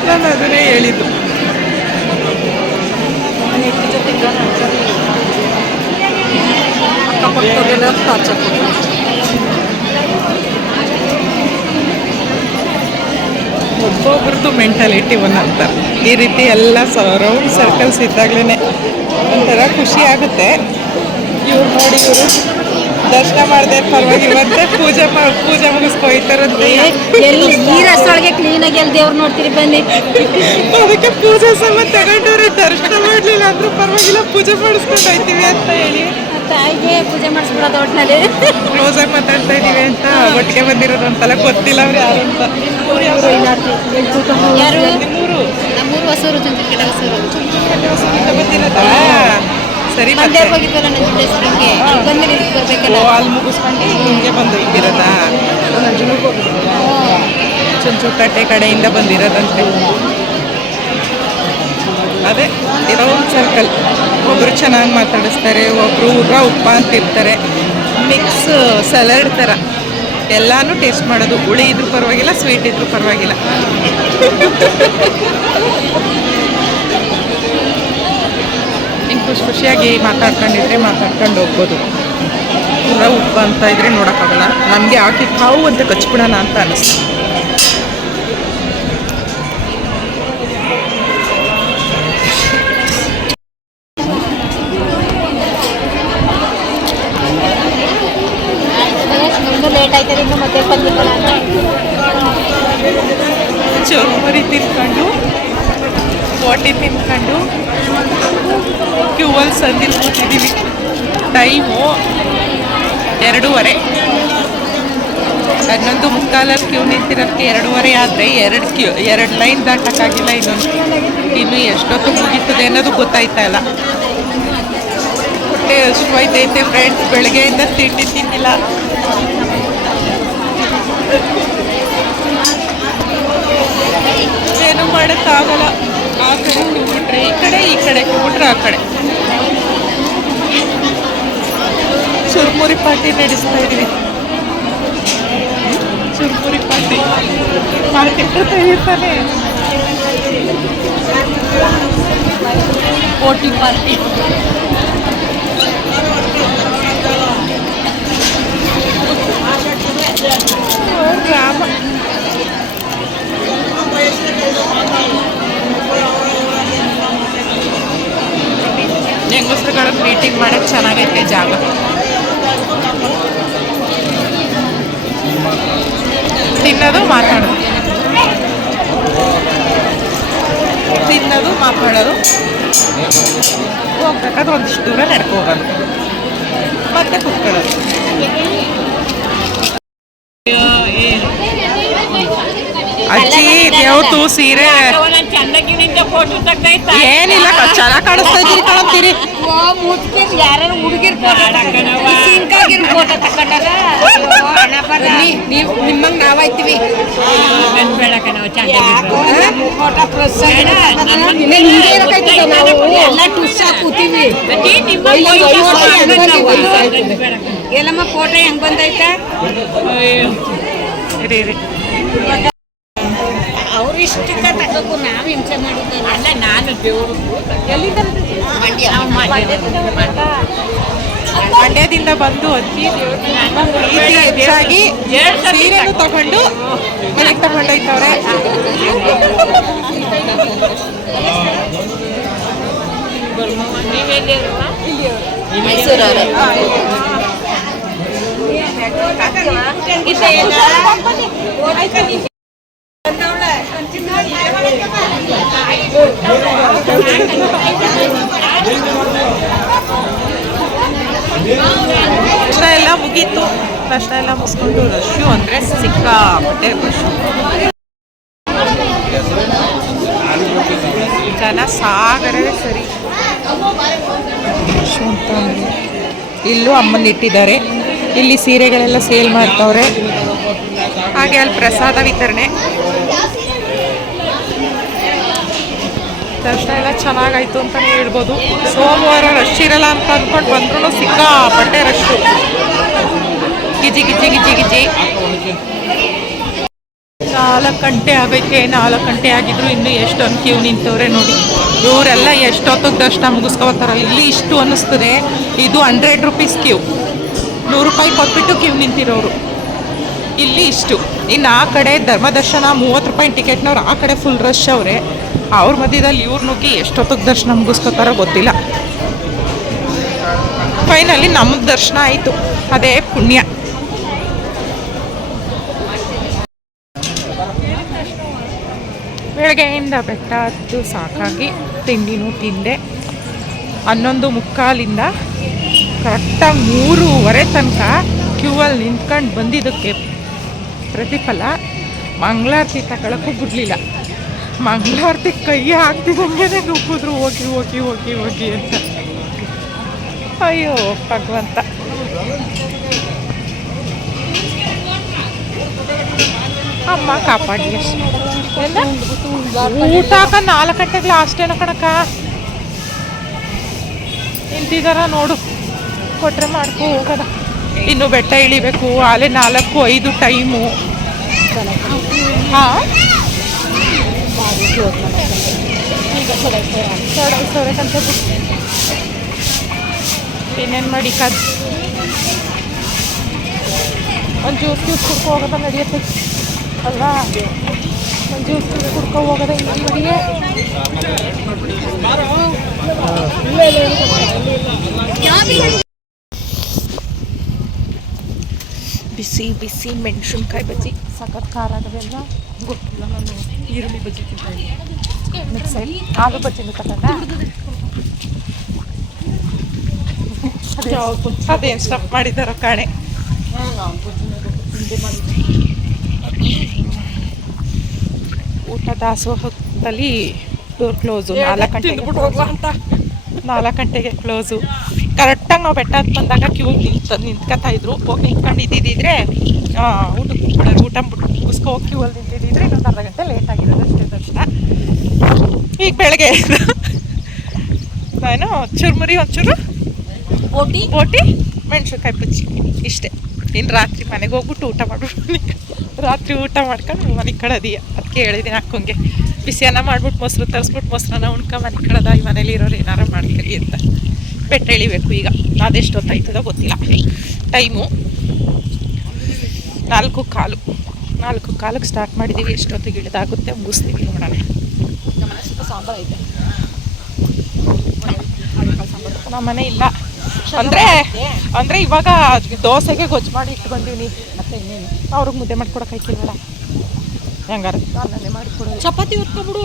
ನಾನು ಅದನ್ನೇ ಹೇಳಿದ್ದು. ಅಕ್ಕಪಕ್ಕದವರೆಲ್ಲ ಟಾರ್ಚರ್. ಒಬ್ಬೊಬ್ರದ್ದು ಮೆಂಟಾಲಿಟಿ ಒಂದಂತಾರೆ. ಈ ರೀತಿ ಎಲ್ಲ ರೌಂಡ್ ಸರ್ಕಲ್ಸ್ ಇದ್ದಾಗಲೇ ಒಂಥರ ಖುಷಿ ಆಗುತ್ತೆ. ಇವ್ರು ನೋಡಿ, ಇವರು ದರ್ಶನ ಮಾಡಿದೆ ಪರವಾಗಿಲ್ವಂತೆ, ಪೂಜೆ ಮುಗಿಸ್ಕೊಯ್ತಾರಂತೆ. ನೀರಷ್ಟೊಳಗೆ ಕ್ಲೀನಾಗಿ ಅಲ್ಲಿ ದೇವ್ರು ನೋಡ್ತೀರಿ ಬನ್ನಿ. ಅದಕ್ಕೆ ಪೂಜೆ ಸಮ ತಗೊಂಡವ್ರೆ. ದರ್ಶನ ಮಾಡಲಿಲ್ಲ ಅಂದ್ರೂ ಪರವಾಗಿಲ್ಲ, ಪೂಜೆ ಮಾಡಿಸ್ಕೊಂಡು ಹೋಯ್ತೀವಿ ಅಂತ ಹೇಳಿ ತಾಯಿಗೆ ಪೂಜೆ ಮಾಡಿಸ್ಬಿಡೋದು ಒಟ್ಟಿನಲ್ಲಿ. ಕ್ಲೋಸಾಗಿ ಮಾತಾಡ್ತಾ ಇದ್ದೀವಿ ಅಂತ ಒಟ್ಟಿಗೆ ಬಂದಿರೋದು ಅಂತಲ್ಲ, ಗೊತ್ತಿಲ್ಲ ಅವ್ರು ಯಾರು ಅಂತ. ಯಾರು? ನಿಮ್ಮೂರು? ನಮ್ಮೂರು ಹೊಸೂರು, ಚುಂಚನಕಟ್ಟೆ ಹೊಸೂರು. ಬಂದಿರೋದಾ? ಸರಿ. ಹೋಗಿದ್ವಲ್ಲ ನಂಜುಂಡೇಶ್ವರಂಗೆ, ಬಂದ್ಮೇಲೆ ಇದಕ್ಕೆ ಬರ್ಬೇಕಲ್ಲ. ಅಲ್ಲಿ ಮುಗಿಸ್ಕೊಂಡು ಹಿಂಗೆ ಬಂದು ಇದ್ದಿರೋದಾ? ಚುಂಚನಕಟ್ಟೆ ಕಡೆಯಿಂದ ಬಂದಿರೋದಂತೆ. ಅದೇ ಇರೋ ಒಂದು ಸರ್ಕಲ್. ಒಬ್ಬರು ಚೆನ್ನಾಗಿ ಮಾತಾಡಿಸ್ತಾರೆ, ಒಬ್ಬರು ಉರ್ರ ಉಪ್ಪ ಅಂತಿರ್ತಾರೆ. ಮಿಕ್ಸ್ ಸಲಾಡ್ ಥರ ಎಲ್ಲನೂ ಟೇಸ್ಟ್ ಮಾಡೋದು. ಹುಳಿ ಇದ್ರೂ ಪರವಾಗಿಲ್ಲ, ಸ್ವೀಟ್ ಇದ್ರೂ ಪರವಾಗಿಲ್ಲ. ಹಿಂಗೆ ಖುಷಿಯಾಗಿ ಮಾತಾಡ್ಕೊಂಡಿದ್ರೆ ಮಾತಾಡ್ಕೊಂಡು ಹೋಗ್ಬೋದು. ಉರ್ರ ಉಪ್ಪ ಅಂತ ಇದ್ರೆ ನೋಡೋಕ್ಕಾಗಲ್ಲ. ನಮಗೆ ಹಾಕಿ ಕಾವು ಅಂತ ಕಚ್ಬಿಡೋಣ ಅಂತ ಅನ್ನಿಸ್ತು. ಲೇಟ್ ಆಯ್ತದೆ, ಇನ್ನು ಮತ್ತೆ ಬಂದಿಲ್ಲ. ಚುರುಮುರಿ ತಿನ್ಕೊಂಡು, ಬೋಟಿ ತಿನ್ಕೊಂಡು ಕ್ಯೂವಲ್ಲಿ ಸಂದಿಲ್ ಕೂತಿದ್ದೀವಿ. ಟೈಮು 2:30. 11:45 ಕ್ಯೂ ನಿಂತಿರೋದಕ್ಕೆ 2:30 ಆದರೆ 2 ಲೈನ್ ದಾಟಕ್ಕಾಗಿಲ್ಲ. ಇನ್ನು ಎಷ್ಟೊತ್ತು ಮುಗೀತದೆ ಅನ್ನೋದು ಗೊತ್ತಾಯ್ತಾ ಇಲ್ಲ. ಹೊಟ್ಟೆ ಹಸಿವಾಯ್ತೈತೆ ಫ್ರೆಂಡ್ಸ್. ಬೆಳಗ್ಗೆಯಿಂದ ತಿಂಡಿ ತಿನ್ನಿಲ್ಲ. ಏನು ಮಾಡೋಕ್ಕಾಗಲ್ಲ. ಆ ಕಡೆ ಕೂಬಿಟ್ರೆ ಈ ಕಡೆ ಕೂಬಿಟ್ರೆ ಆ ಕಡೆ. ಚುರುಮುರಿ ಪಾರ್ಟಿ ನಡೆಸ್ತಾ ಇದೀವಿ. ಚುರುಮುರಿ ಪಾರ್ಟಿ ತೆಗಿತಾನೆ. ಬೋಟಿ ಪಾರ್ಟಿ. ರಾಮ ಹೆಂಗಸ್ರುಗಳಿಗೆ ಮೀಟಿಂಗ್ ಮಾಡಕ್ಕೆ ಚೆನ್ನಾಗೈತೆ ಜಾಗ. ತಿನ್ನೋದು ಮಾತಾಡೋದು, ತಿನ್ನೋದು ಮಾತಾಡೋದು, ಹೋಗ್ಬೇಕಾದ್ರೆ ಒಂದಿಷ್ಟು ದೂರ ನಡ್ಕೊ ಹೋಗೋದು, ಮತ್ತೆ ಕುತ್ಕೊಳ್ಳೋದು. ಅಜ್ಜಿ ದೇವ್ತು ಸೀರೆ ಏನಿಲ್ಲ ಚೆನ್ನಾಗಿ ಕಾಣಿಸ್ತಾ ಇದ್ದೀರಿ ಕಾಣುತ್ತೀರಿ. ಯಾರು ಹುಡುಗಿರ್ ನಿಮ್ಮಂಗ್ ನಾವಾಯ್ತೀವಿ. ಎಲ್ಲಮ್ಮ ಫೋಟೋ ಹೆಂಗ್ ಬಂದೈತೆ ಅವ್ರು ಇಷ್ಟಕ್ಕ ತಗೋಕು ನಾವು ಹಿಂಸೆ ಮಾಡಿದ್ದೆ. ಅಲ್ಲ ನಾನು ದೇವರು ಮಂಡ್ಯದಿಂದ ಬಂದು ಅಜ್ಜಿ ಹೆಚ್ಚಾಗಿ ಸೀರೆನೂ ತಗೊಂಡು ಮನೆಗೆ ತಗೊಂಡೋಯ್ತವ್ರೆ. ಮೈಸೂರವ್ರೆ. ದರ್ಶನ ಎಲ್ಲ ಮುಗೀತು. ದರ್ಶನ ಎಲ್ಲ ಮುಗಿಸ್ಕೊಂಡು ರಶ್ಶು ಅಂದರೆ ಸಿಕ್ಕಾಪಟ್ಟೆ ರಶ್ಶು, ಜನ ಸಾಗರವೇ ಸರಿ. ರಶ್ಶು ಅಂತ ಇಲ್ಲೂ ಅಮ್ಮನ ಇಟ್ಟಿದ್ದಾರೆ. ಇಲ್ಲಿ ಸೀರೆಗಳೆಲ್ಲ ಸೇಲ್ ಮಾಡ್ತವ್ರೆ. ಹಾಗೆ ಅಲ್ಲಿ ಪ್ರಸಾದ ವಿತರಣೆ. ದರ್ಶನ ಎಲ್ಲ ಚೆನ್ನಾಗಾಯ್ತು ಅಂತಲೇ ಹೇಳ್ಬೋದು. ಸೋಮವಾರ ರಶ್ ಇರಲ್ಲ ಅಂತ ಅಂದ್ಕೊಂಡು ಬಂದ್ರೂ ಸಿಕ್ಕಾಪಟ್ಟೆ ರಶ್ಶು, ಗಿಜಿ ಗಿಜಿ ಗಿಜಿ ಗಿಜಿ. 4 ಗಂಟೆ ಆಗೈತೆ. 4 ಗಂಟೆ ಆಗಿದ್ರು ಇನ್ನೂ ಎಷ್ಟೊಂದು ಕ್ಯೂ ನಿಂತವ್ರೆ ನೋಡಿ. ಇವರೆಲ್ಲ ಎಷ್ಟೊತ್ತಿಗೆ ದರ್ಶನ ಮುಗಿಸ್ಕೊತಾರ. ಇಲ್ಲಿ ಇಷ್ಟು ಅನ್ನಿಸ್ತದೆ. ಇದು 100 ರೂಪೀಸ್ ಕ್ಯೂ, 100 ರೂಪಾಯಿ ಕೊಟ್ಬಿಟ್ಟು ಕ್ಯೂ ನಿಂತಿರೋರು. ಇಲ್ಲಿ ಇಷ್ಟು. ಇನ್ನು ಆ ಕಡೆ ಧರ್ಮದರ್ಶನ 30 ರೂಪಾಯಿ ಟಿಕೆಟ್ನವ್ರು ಆ ಕಡೆ ಫುಲ್ ರಶ್ ಅವರೇ. ಅವ್ರ ಮಧ್ಯದಲ್ಲಿ ಇವ್ರು ನುಗ್ಗಿ ಎಷ್ಟೊತ್ತಿಗೆ ದರ್ಶನ ಮುಗಿಸ್ಕೊತಾರೋ ಗೊತ್ತಿಲ್ಲ. ಫೈನಲಿ ನಮ್ಮದು ದರ್ಶನ ಆಯಿತು, ಅದೇ ಪುಣ್ಯ. ಬೆಳಗ್ಗೆಯಿಂದ ಬೆಟ್ಟ ಹತ್ತು ಸಾಕಾಗಿ ತಿಂಡಿನೂ ತಿಂದೆ. 11:45 ಕರೆಕ್ಟಾಗಿ 3:15 ತನಕ ಕ್ಯೂವಲ್ಲಿ ನಿಂತ್ಕೊಂಡು ಬಂದಿದ್ದಕ್ಕೆ ಪ್ರತಿಫಲ ಮಂಗಳಾರತಿ ತಗೊಳಕ್ಕೂ ಬಿಡಲಿಲ್ಲ. ಮಂಗಳಾರತಿ ಕೈ ಹಾಕ್ತಿದ್ದಂಗೆ ನುಗ್ಗಿದ್ರು ಹೋಗಿ ಹೋಗಿ ಹೋಗಿ ಹೋಗಿ ಅಂತ. ಅಯ್ಯೋ ಭಗವಂತ. ಅಮ್ಮ ಕಾಪಾಡಿ ಅಷ್ಟೇ. ಊಟ 4 ಗಂಟೆಗೆ ಅಷ್ಟೇನೋ ಕಣಕ್ಕ ನಿಂತಿದಾರ ನೋಡು. ಕೊಟ್ರೆ ಮಾಡ್ಕೊ ಹೋಗೋದ. ಇನ್ನು ಬೆಟ್ಟ ಇಳಿಬೇಕು. ಆಲೆ 4-5 ಟೈಮು. ಹಾಂ ಇನ್ನೇನು ಮಾಡಿ ಕದ್ ಒಂದು ಜ್ಯೂಸ್ ಕುಡ್ಕೊ ಹೋಗೋದ ನಡೆಯುತ್ತೆ ಅಲ್ವಾ. ಒಂದು ಜ್ಯೂಸ್ ಕುಡ್ಕೊ ಹೋಗೋದ ಇನ್ನೊಂದು ಮಡಿಗೆ. ಬಿಸಿ ಬಿಸಿ ಮೆಣಸಿನ್ಕಾಯಿ ಬಜ್ಜಿ ಸಖತ್ ಖಾರ ಆಗವೆಲ್ಲ ಗೊತ್ತಿಲ್ಲ. ನಾನು ಈರುಳ್ಳಿ ಬಜ್ಜಿ ತಿಂತೀನಿ. ನೆಕ್ಸ್ಟ್ ಸೈಡ್ ಆಲೂ ಬಜ್ಜಿನೂ ತಗೊಂಡ ಅದೇನು ಸ್ಟಫ್ ಮಾಡಿದ್ದಾರೋ ಕಾಣೆ. ಊಟ ದಾಸೋಹದಲ್ಲಿ ಡೋರ್ ಕ್ಲೋಸು. 4 ಗಂಟೆಗೆ ಹೋಗುವ ಅಂತ. 4 ಗಂಟೆಗೆ ಕ್ಲೋಸು. ಕರೆಕ್ಟಾಗಿ ನಾವು ಬೆಟ್ಟ ಹತ್ತು ಬಂದಾಗ ಕ್ಯೂ ನಿಂತ್ಕೊತಾ ಇದ್ರು. ಹೋಗಿ ನಿಂತ್ಕೊಂಡಿದ್ದಿದ್ರೆ ಊಟಕ್ಕೆ ಬಿಡೋದು. ಊಟ ಮುಗಿಸ್ಕೊ ಹೋಗಿ ಕ್ಯೂ ಅಲ್ಲಿ ನಿಂತಿದ್ದಿದ್ರೆ ಇನ್ನೊಂದು ಅರ್ಧ ಗಂಟೆ ಲೇಟ್ ಆಗಿರೋದು ಅಷ್ಟೇ ದರ್ಶನ. ಈಗ ಬೆಳಗ್ಗೆ ನಾನು ಚುರುಮುರಿ ಒಂಚೂರು ಬೋಟಿ ಮೆಣಸಿನ್ಕಾಯಿ ಬಜ್ಜಿ ಇಷ್ಟೇ. ಇನ್ನು ರಾತ್ರಿ ಮನೆಗೆ ಹೋಗ್ಬಿಟ್ಟು ಊಟ ಮಾಡ್ಬಿಟ್ಟು ರಾತ್ರಿ ಊಟ ಮಾಡ್ಕೊಂಡು ಮನೆಗೆ ಕಳದೀಯ. ಅದಕ್ಕೆ ಹೇಳಿದ್ದೀನಿ ಅಕ್ಕಂಗೆ ಬಿಸಿ ಅನ್ನ ಮಾಡ್ಬಿಟ್ಟು ಮೊಸರು ತರಿಸ್ಬಿಟ್ಟು ಮೊಸರನ್ನ ಉಣ್ಕೊಂಡು ಮನೆಗೆ ಕಳದ. ಈ ಮನೇಲಿ ಇರೋರು ಏನಾರು ಮಾಡ್ಕರಿ ಅಂತ. ಬೆಟ್ಟ ಇಳಿಬೇಕು ಈಗ. ಅದೆಷ್ಟೊತ್ತಾಯ್ತದೋ ಗೊತ್ತಿಲ್ಲ. ಟೈಮು 4:15. 4 ಕಾಲಕ್ಕೆ ಸ್ಟಾರ್ಟ್ ಮಾಡಿದ್ದೀವಿ. ಎಷ್ಟೊತ್ತಿಗೆ ಇಳಿದಾಗುತ್ತೆ ಮುಗಿಸ್ತೀವಿ ನೋಡೋಣ. ನಮ್ಮನೆ ಸ್ವಲ್ಪ ಸಾಂಬಾರು ಐತೆ. ನಮ್ಮನೆ ಇಲ್ಲ ಅಂದರೆ ಇವಾಗ ದೋಸೆಗೆ ಗೊಜ್ಜು ಮಾಡಿ ಇಟ್ಟು ಬಂದೀವಿ. ಮತ್ತೆ ಇನ್ನೇನು ಅವ್ರಿಗೆ ಮುದ್ದೆ ಮಾಡ್ಕೊಡಕ್ಕೆ ಹಾಕಿಲ್ವಲ್ಲ, ಹೆಂಗಾರ ನಾನೇ ಮಾಡಿಕೊಡೋದು. ಚಪಾತಿ ಹೊತ್ಕೊಬಿಡು.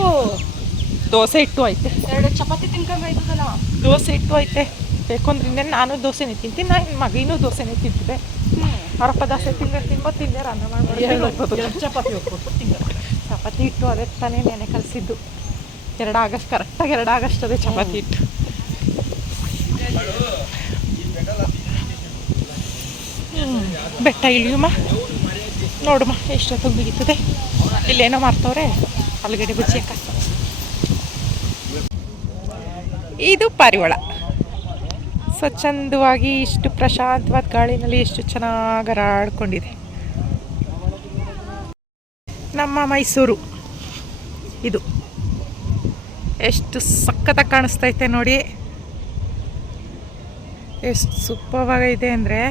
ದೋಸೆ ಇಟ್ಟು ಐತೆ. 2 ಚಪಾತಿ ತಿನ್ಕೊಂಡಾಯ್ತದಲ್ಲ. ದೋಸೆ ಇಟ್ಟು ಐತೆ. ಬೇಕು ಅಂದ್ರೆ ಇನ್ನೇನು ನಾನು ದೋಸೆನೇ ತಿಂತೀನಿ, ನನ್ನ ಮಗಿನೂ ದೋಸೆನೇ ತಿಂತಿದ್ದೆ. ಅವರಪ್ಪ ದೋಸೆ ತಿಂದಾರ ಅನ್ನ ಮಾಡ್ಬೋದು. ಚಪಾತಿ ಹೊತ್ಕೊಟ್ಟು ತಿಂಗಳು. ಚಪಾತಿ ಹಿಟ್ಟು ಅದೇ ತಾನೇ ನೆನೆ ಕಲಿಸಿದ್ದು. 2 ಆಗಸ್ಟ್ ಕರೆಕ್ಟಾಗಿ 2 ಆಗಸ್ಟ್ ಅದೇ ಚಪಾತಿ ಹಿಟ್ಟು. ಬೆಟ್ಟ ಇಳಿಯುಮ್ಮ ನೋಡುಮ್ಮ ಎಷ್ಟೊತ್ತಿಗೆ ಬಿಗಿತದೆ. ಇಲ್ಲೇನೋ ಮಾಡ್ತವ್ರೆ ಆಲೂಗಡ್ಡೆ ಬಜ್ಜಿ ಅಕ್ಕ. ಇದು ಪಾರಿವಾಳ. ಸ್ವಚ್ಛಂದವಾಗಿ ಇಷ್ಟು ಪ್ರಶಾಂತವಾದ ಗಾಳಿನಲ್ಲಿ ಎಷ್ಟು ಚೆನ್ನಾಗಿ ಹರಾಡ್ಕೊಂಡಿದೆ. ನಮ್ಮ ಮೈಸೂರು ಇದು ಎಷ್ಟು ಸಖತ್ತಾಗಿ ಕಾಣಿಸ್ತೈತೆ ನೋಡಿ. ಎಷ್ಟು ಸೂಪರ್ವಾಗಿದೆ ಅಂದರೆ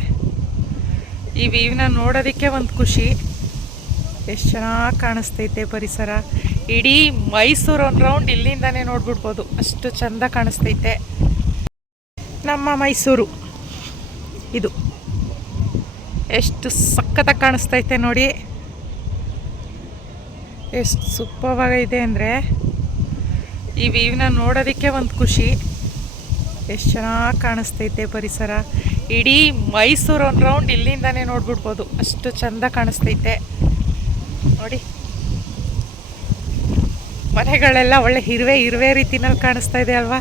ಈ ವ್ಯೂನ ನೋಡೋದಕ್ಕೆ ಒಂದು ಖುಷಿ. ಎಷ್ಟು ಚೆನ್ನಾಗಿ ಕಾಣಿಸ್ತೈತೆ ಪರಿಸರ. ಇಡೀ ಮೈಸೂರು ಒಂದು ರೌಂಡ್ ಇಲ್ಲಿಂದಾನೇ ನೋಡ್ಬಿಡ್ಬೋದು, ಅಷ್ಟು ಚೆಂದ ಕಾಣಿಸ್ತೈತೆ ನಮ್ಮ ಮೈಸೂರು. ಇದು ಎಷ್ಟು ಸಖತ್ತಾಗಿ ಕಾಣಿಸ್ತೈತೆ ನೋಡಿ. ಎಷ್ಟು ಸೂಪರ್ವಾಗಿದೆ ಅಂದರೆ ಈ ವ್ಯೂನ ನೋಡೋದಕ್ಕೆ ಒಂದು ಖುಷಿ. ಎಷ್ಟು ಚೆನ್ನಾಗಿ ಕಾಣಿಸ್ತೈತೆ ಪರಿಸರ. ಇಡೀ ಮೈಸೂರು ಒಂದು ರೌಂಡ್ ಇಲ್ಲಿಂದಾನೇ ನೋಡ್ಬಿಡ್ಬೋದು, ಅಷ್ಟು ಚೆಂದ ಕಾಣಿಸ್ತೈತೆ ನೋಡಿ. ಮನೆಗಳೆಲ್ಲ ಒಳ್ಳೆ ಇರುವೆ ರೀತಿನಲ್ಲಿ ಕಾಣಿಸ್ತಾ ಇದೆ ಅಲ್ವಾ.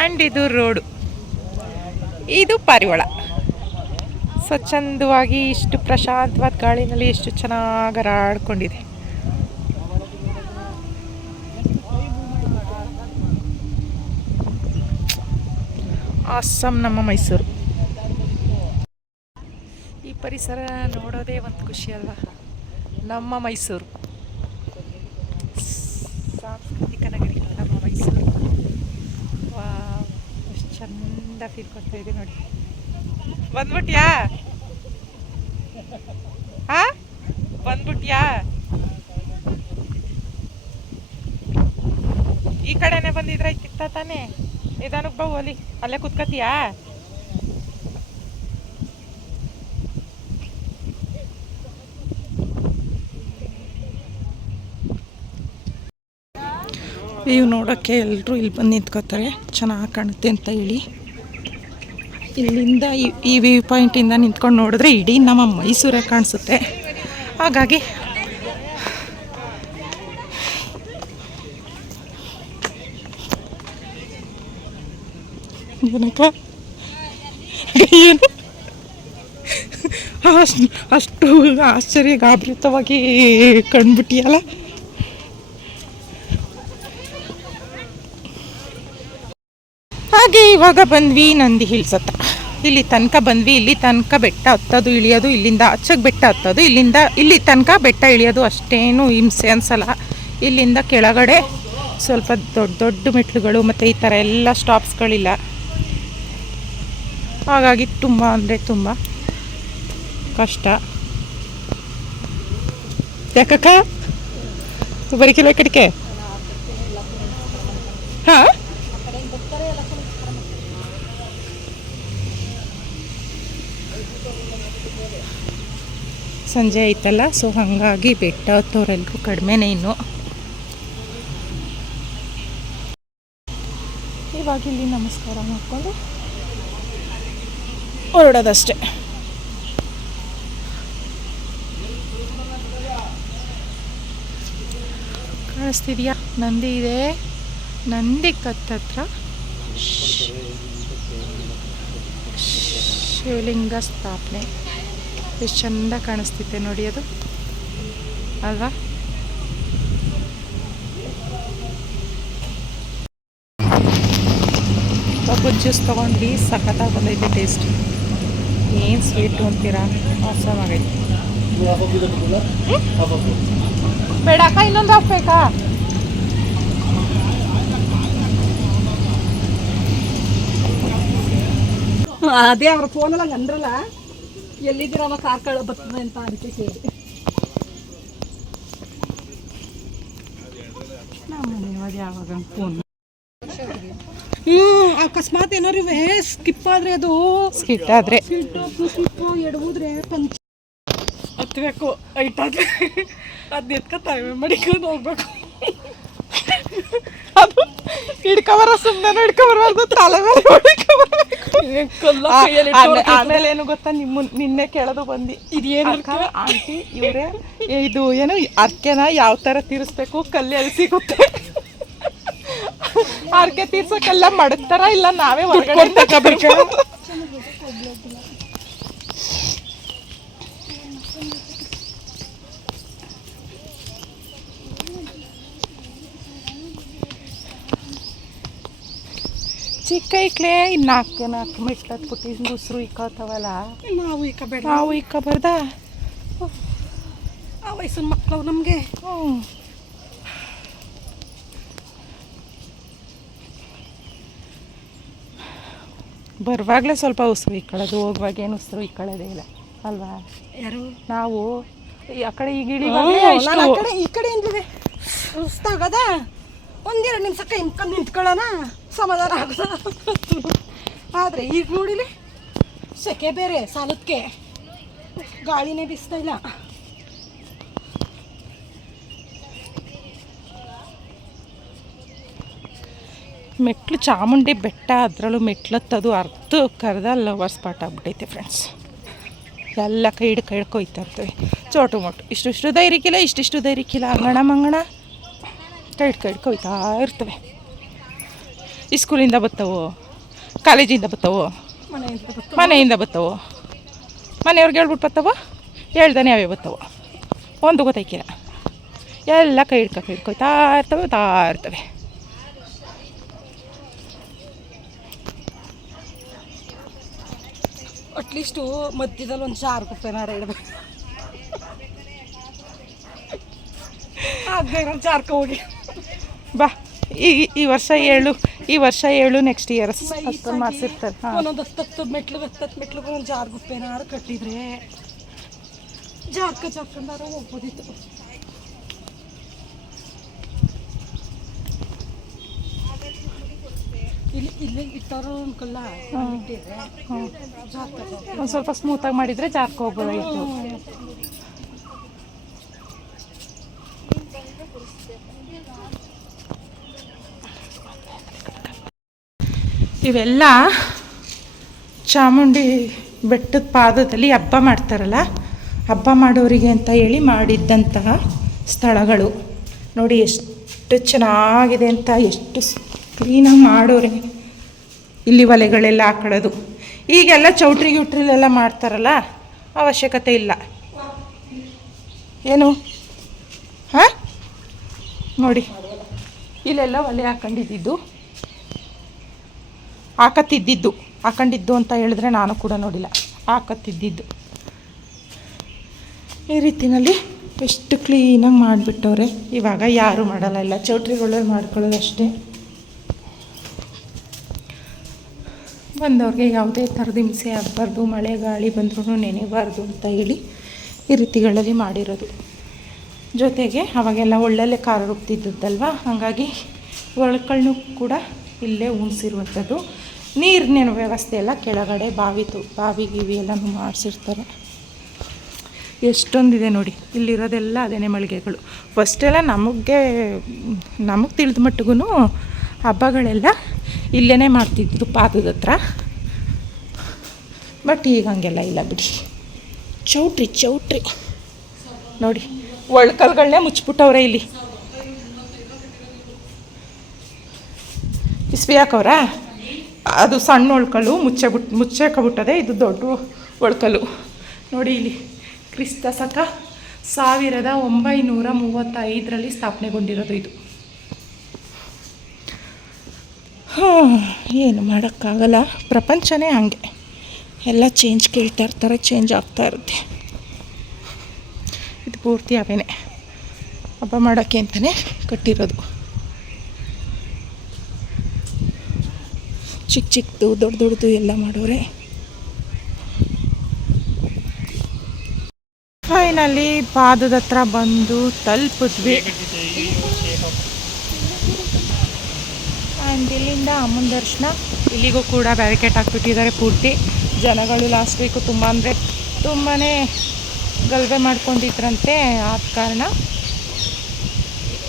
ಆ್ಯಂಡ್ ಇದು ರೋಡು. ಇದು ಪಾರಿವಾಳ. ಸ್ವಚ್ಛಂದವಾಗಿ ಇಷ್ಟು ಪ್ರಶಾಂತವಾದ ಗಾಳಿನಲ್ಲಿ ಎಷ್ಟು ಚೆನ್ನಾಗಿ ಹರಾಡ್ಕೊಂಡಿದೆ. ಆಸಮ್ ನಮ್ಮ ಮೈಸೂರು. ಈ ಪರಿಸರ ನೋಡೋದೇ ಒಂದು ಖುಷಿ ಅಲ್ವಾ. ನಮ್ಮ ಮೈಸೂರು ಸಾಂಸ್ಕೃತಿಕ ನಗರಿ ನಮ್ಮ ಮೈಸೂರು. ಎಷ್ಟು ಚಂದ ಫೀಲ್ ಕೊಡ್ತಾ ಇದೆ ನೋಡಿ. ಬಂದ್ಬಿಟ್ಯಾ? ಬಂದ್ಬಿಟ್ಯಾ? ಈ ಕಡೆನೇ ಬಂದಿದ್ರೆ ಇತ್ತ ತಾನೇ. ನಿಧಾನಕ್ಕೆ ಬಾ ಓಲಿ, ಅಲ್ಲೇ ಕುತ್ಕತಿಯಾ? ವ್ಯೂ ನೋಡೋಕ್ಕೆ ಎಲ್ಲರೂ ಇಲ್ಲಿ ಬಂದು ನಿಂತ್ಕೋತಾರೆ, ಚೆನ್ನಾಗಿ ಕಾಣುತ್ತೆ ಅಂತ ಹೇಳಿ. ಇಲ್ಲಿಂದ ಈ ವ್ಯೂ ಪಾಯಿಂಟಿಂದ ನಿಂತ್ಕೊಂಡು ನೋಡಿದ್ರೆ ಇಡೀ ನಮ್ಮ ಮೈಸೂರೇ ಕಾಣಿಸುತ್ತೆ. ಹಾಗಾಗಿ ಏನಕ್ಕ ಏನು ಅಷ್ಟು ಆಶ್ಚರ್ಯ ಗಾಬರಿತವಾಗಿ ಕಂಡುಬಿಟ್ಟಿಯಲ್ಲ. ಹಾಗೆ ಇವಾಗ ಬಂದ್ವಿ ನಂದಿ ಹಿಲ್ಸ್ ಹತ್ರ. ಇಲ್ಲಿ ತನಕ ಬಂದ್ವಿ. ಇಲ್ಲಿ ತನಕ ಬೆಟ್ಟ ಹತ್ತೋದು ಇಳಿಯೋದು, ಇಲ್ಲಿಂದ ಆಚೆಗೆ ಬೆಟ್ಟ ಹತ್ತೋದು, ಇಲ್ಲಿ ತನಕ ಬೆಟ್ಟ ಇಳಿಯೋದು ಅಷ್ಟೇನು ಹಿಂಸೆ ಅನ್ಸಲ್ಲ. ಇಲ್ಲಿಂದ ಕೆಳಗಡೆ ಸ್ವಲ್ಪ ದೊಡ್ಡ ದೊಡ್ಡ ಮೆಟ್ಲುಗಳು ಮತ್ತು ಈ ಥರ ಎಲ್ಲ ಸ್ಟಾಪ್ಸ್ಗಳಿಲ್ಲ. ಹಾಗಾಗಿ ತುಂಬ ಅಂದರೆ ತುಂಬ ಕಷ್ಟ. ಯಾಕಕ್ಕ ಬರೀಕಿಲ್ಲ ಕಡಿಕೆ? ಹಾಂ, ಸಂಜೆ ಐತಲ್ಲ, ಸೊ ಹಾಗಾಗಿ ಬೆಟ್ಟ ಹತ್ತೋರೆಲ್ಲರೂ ಕಡಿಮೆನೇ ಇನ್ನು. ಇವಾಗ ಇಲ್ಲಿ ನಮಸ್ಕಾರ ಮಾಡಿಕೊಂಡು ಹೊರಡೋದಷ್ಟೆ. ಕಾಣಿಸ್ತಿದೆಯಾ? ನಂದಿ ಇದೆ. ನಂದಿ ಕತ್ತತ್ರ ಶಿವಲಿಂಗ ಸ್ಥಾಪನೆ. ಎಷ್ಟು ಚಂದ ಕಾಣಿಸ್ತಿದೆ ನೋಡಿ ಅದು ಅಲ್ವಾ. ಕಬ್ಬು ಜ್ಯೂಸ್ ತೊಗೊಂಡ್ವಿ, ಸಖತ್ತಾಗಿ ಬಂದೈತೆ ಟೇಸ್ಟ್. ಏನು ಸ್ವೀಟು ಅಂತೀರಾ, ಆಸಮಾಗೈತೆ. ಬೇಡಕ್ಕ, ಇನ್ನೊಂದು ಹಾಕ್ಬೇಕಾ? ಅದೇ ಅವ್ರ ಫೋನಲ್ಲ ಅಂದ್ರಲ್ಲ, ಎಲ್ಲಿದ್ದೀರಮ್ಮ ಕಾರ್ಕಳ ಬರ್ತದೆ ಅಂತ ಅದಕ್ಕೆ ಕೇಳಿ. ಯಾವಾಗ ಫೋನ್ ಅಕಸ್ಮಾತ್ ಏನಾರು ಸ್ಕಿಪ್ ಆದ್ರೆ ಅದು ಸ್ಕಿಟ್ ಆದರೆ ಸ್ಲಿಪ್ಪು ಎಡವುದ್ರೆ ಪಂಚ ಹತ್ಬೇಕು ಐಟಾದ್ರೆ ಅದನ್ನ ಎತ್ಕೊತಾವೆ ಮಡಿಕೊಂಡು ಹೋಗ್ಬೇಕು. ಅದು ಹಿಡ್ಕೊಬರ ಸುಮ್ಮನೆ ಹಿಡ್ಕೊಬರ್ಬಾರ್ದು, ತಲೆ ಮೇಲೆ ಆಮೇಲೆ ಏನು ಗೊತ್ತಾ, ನಿನ್ನೆ ಕೇಳೋದು ಬಂದು ಇದೇನು ಆಂಟಿ ಇವರೇ ಇದು ಏನು ಅರ್ಕೆನ ಯಾವ ಥರ ತೀರಿಸ್ಬೇಕು, ಕಲ್ಲಿ ಎಲ್ಲಿ ಸಿಗುತ್ತೆ, ಅರ್ಕೆ ತೀರ್ಸೋಕೆಲ್ಲ ಮಡಗ್ತಾರ ಇಲ್ಲ ನಾವೇ ಹೊರಗಡೆ ತಗೋಬೇಕು. ಚಿಕ್ಕ ಐಕ್ಲೆ ಇನ್ನು ನಾಲ್ಕು ಮೆಟ್ಲು ಹತ್ಬಿಟ್ಟು ಉಸಿರು ಇಕ್ಕೋತಾವಲ್ಲ, ನಾವು ಇಕ್ಕಬೇಡ, ನಾವು ಇಕ್ಕಬಾರ್ದ, ಆ ವಯಸ್ಸಿನ ಮಕ್ಕಳು ನಮಗೆ. ಬರುವಾಗಲೇ ಸ್ವಲ್ಪ ಉಸಿರು ಇಕ್ಕೊಳ್ಳೋದು, ಹೋಗುವಾಗ ಏನು ಉಸಿರು ಇಕ್ಕೊಳ್ಳೋದೇ ಇಲ್ಲ ಅಲ್ವಾ. ಯಾರು ನಾವು ಆ ಕಡೆ ಈಗ ಈ ಕಡೆ ಏನಿದೆ ಸುಸ್ತಾಗದ, ಒಂದೆರಡು ನಿಮಿಷ ಕೈ ಮುಕ್ಕೊಂಡು ನಿಂತ್ಕೊಳ್ಳೋಣ, ಸಮಾಧಾನ ಆಗೋದ. ಆದರೆ ಈಗ ನೋಡಿಲಿ ಸೆಕೆ ಬೇರೆ ಸಾಲದಕ್ಕೆ ಗಾಳಿನೇ ಬೀಸ್ತಾ ಇಲ್ಲ. ಮೆಟ್ಲು ಚಾಮುಂಡಿ ಬೆಟ್ಟ, ಅದರಲ್ಲೂ ಮೆಟ್ಲತ್ತದು ಅರ್ಧ ಕರೆದ ಲವರ್ ಸ್ಪಾಟ್ ಆಗ್ಬಿಟ್ಟೈತೆ ಫ್ರೆಂಡ್ಸ್. ಎಲ್ಲ ಕೈ ಹಿಡ್ಕೊಯ್ತಾ ಇರ್ತವೆ, ಚೋಟು ಮೊಟ್ಟು ಇಷ್ಟು ಧೈರ್ಯಕ್ಕಿಲ್ಲ, ಇಷ್ಟಿಷ್ಟು ಧೈರ್ಯಕ್ಕಿಲ್ಲ, ಅಂಗಣ ಮಂಗಣ ಕೈ ಹಿಡ್ಕೊಯ್ತಾ ಇರ್ತವೆ. ಈ ಸ್ಕೂಲಿಂದ ಬರ್ತವೋ, ಕಾಲೇಜಿಂದ ಬರ್ತವೋ, ಮನೆಯಿಂದ ಬರ್ತವೋ, ಮನೆಯವ್ರಿಗೆ ಹೇಳ್ಬಿಟ್ಟು ಬರ್ತವೋ, ಹೇಳ್ದಾನೆ ಅವೇ ಬರ್ತವೋ, ಒಂದು ಗೊತ್ತಾಯ್ಕಿಲ್ಲ, ಎಲ್ಲ ಕೈ ಹಿಡ್ಕೊಯ್ತಾ ಇರ್ತವೆ. ಅಟ್ಲೀಸ್ಟು ಮಧ್ಯದಲ್ಲಿ ಒಂದು 4 ರೂಪಾಯಿನಾರ ಇಡಬೇಕು, ಅದೇ ಒಂದು 4 ಹೋಗಿ ಬಾ. ಈ ವರ್ಷ ಏಳು ನೆಕ್ಸ್ಟ್ ಇಯರ್ ಅಷ್ಟು ಮಾಡಿಸಿರ್ತಾರೆ. ಒಂದೊಂದು 10 ಮೆಟ್ಲಿಗೆ ಒಂದು 4 ರೂಪಾಯಿನಾರು ಕಟ್ಟಿದ್ರೆ ಜಾರ್ಕೊಂಡಾರ ಹೋಗ್ಬೋದಿತ್ತು. ಇಲ್ಲಿ ಇಟ್ಟವರು ಅನ್ಕಲ್ಲ, ಒಂದು ಸ್ವಲ್ಪ ಸ್ಮೂತಾಗಿ ಮಾಡಿದರೆ ಜಾರ್ಕ ಹೋಗ್ಬೋದಾಗಿತ್ತು. ಇವೆಲ್ಲ ಚಾಮುಂಡಿ ಬೆಟ್ಟದ ಪಾದದಲ್ಲಿ ಹಬ್ಬ ಮಾಡ್ತಾರಲ್ಲ, ಹಬ್ಬ ಮಾಡೋರಿಗೆ ಅಂತ ಹೇಳಿ ಮಾಡಿದ್ದಂತಹ ಸ್ಥಳಗಳು ನೋಡಿ, ಎಷ್ಟು ಚೆನ್ನಾಗಿದೆ ಅಂತ, ಎಷ್ಟು ಕ್ಲೀನಾಗಿ ಮಾಡೋರೆ. ಇಲ್ಲಿ ಒಲೆಗಳೆಲ್ಲ ಹಾಕೊಳ್ಳೋದು, ಈಗೆಲ್ಲ ಚೌಟ್ರಿಲೆಲ್ಲ ಮಾಡ್ತಾರಲ್ಲ, ಅವಶ್ಯಕತೆ ಇಲ್ಲ. ಏನು ಹಾಂ ನೋಡಿ, ಇಲ್ಲೆಲ್ಲ ಒಲೆ ಹಾಕೊಂಡಿದ್ದು ಅಂತ ಹೇಳಿದ್ರೆ ನಾನು ಕೂಡ ನೋಡಿಲ್ಲ, ಹಾಕತ್ತಿದ್ದು ಈ ರೀತಿಯಲ್ಲಿ ಎಷ್ಟು ಕ್ಲೀನಾಗಿ ಮಾಡಿಬಿಟ್ಟವ್ರೆ. ಇವಾಗ ಯಾರೂ ಮಾಡಲ್ಲ, ಇಲ್ಲ ಚೌಟ್ರಿಗಳಲ್ಲಿ ಮಾಡ್ಕೊಳ್ಳೋದು ಅಷ್ಟೇ. ಬಂದವ್ರಿಗೆ ಯಾವುದೇ ಥರದ ಹಿಂಸೆ ಆಗಬಾರ್ದು, ಮಳೆ ಗಾಳಿ ಬಂದ್ರೂ ನೆನೆಬಾರ್ದು ಅಂತ ಹೇಳಿ ಈ ರೀತಿಗಳಲ್ಲಿ ಮಾಡಿರೋದು. ಜೊತೆಗೆ ಅವಾಗೆಲ್ಲ ಒಳ್ಳೊಳ್ಳೆ ಖಾರ ರುಬ್ತಿದ್ದಲ್ವ, ಹಾಗಾಗಿ ಒಳಕಳ್ಳು ಕೂಡ ಇಲ್ಲೇ ಉಣಿಸಿರುವಂಥದ್ದು. ನೀರಿನ ವ್ಯವಸ್ಥೆ ಎಲ್ಲ ಕೆಳಗಡೆ ಬಾವಿ ಗಿವಿ ಎಲ್ಲನೂ ಮಾಡಿಸಿರ್ತಾರೆ. ಎಷ್ಟೊಂದಿದೆ ನೋಡಿ, ಇಲ್ಲಿರೋದೆಲ್ಲ ಅದೇನೇ ಮಳಿಗೆಗಳು. ಫಸ್ಟೆಲ್ಲ ನಮಗೆ ತಿಳಿದ ಮಟ್ಟಿಗೂ ಹಬ್ಬಗಳೆಲ್ಲ ಇಲ್ಲೇ ಮಾಡ್ತಿದ್ರು ಪಾದದ ಹತ್ರ. ಬಟ್ ಈಗ ಹಂಗೆಲ್ಲ ಇಲ್ಲ ಬಿಡಿ. ಚೌಟ್ರಿ ನೋಡಿ, ಒಳ್ಕಲ್ಗಳನ್ನೇ ಮುಚ್ಚಿಬಿಟ್ಟವ್ರೆ ಇಲ್ಲಿ. ಇಸ್ವಿ ಹಾಕವ್ರಾ, ಅದು ಸಣ್ಣ ಒಳ್ಕಲ್ಲು ಮುಚ್ಚಾಕಬಿಟ್ಟದೆ, ಇದು ದೊಡ್ಡ ಒಳ್ಕಲ್ಲು ನೋಡಿ. ಇಲ್ಲಿ ಕ್ರಿಸ್ತ ಶಕ 1935 ಸ್ಥಾಪನೆಗೊಂಡಿರೋದು ಇದು. ಏನು ಮಾಡೋಕ್ಕಾಗಲ್ಲ, ಪ್ರಪಂಚನೇ ಹಾಗೆ, ಎಲ್ಲ ಚೇಂಜ್ ಕೇಳ್ತಾ ಇರ್ತಾರೆ, ಚೇಂಜ್ ಆಗ್ತಾ ಇರುತ್ತೆ. ಇದು ಪೂರ್ತಿ ಅವೇನೆ ಹಬ್ಬ ಮಾಡೋಕ್ಕೆ ಅಂತಲೇ ಕಟ್ಟಿರೋದು. ಚಿಕ್ಕದು ದೊಡ್ಡದು ಎಲ್ಲ ಮಾಡೋರೆ. ಫೈನಲಿ ಪಾದದ ಹತ್ರ ಬಂದು ತಲುಪಿದ್ವಿ. ಆ್ಯಂಡ್ ಇಲ್ಲಿಂದ ಅಮ್ಮನ ದರ್ಶನ. ಇಲ್ಲಿಗೂ ಕೂಡ ಬ್ಯಾರಿಕೇಡ್ ಹಾಕ್ಬಿಟ್ಟಿದ್ದಾರೆ ಪೂರ್ತಿ. ಜನಗಳು ಲಾಸ್ಟ್ ವೀಕು ತುಂಬ ಅಂದರೆ ತುಂಬಾ ಗಲಭೆ ಮಾಡ್ಕೊಂಡಿದ್ರಂತೆ. ಆದ ಕಾರಣ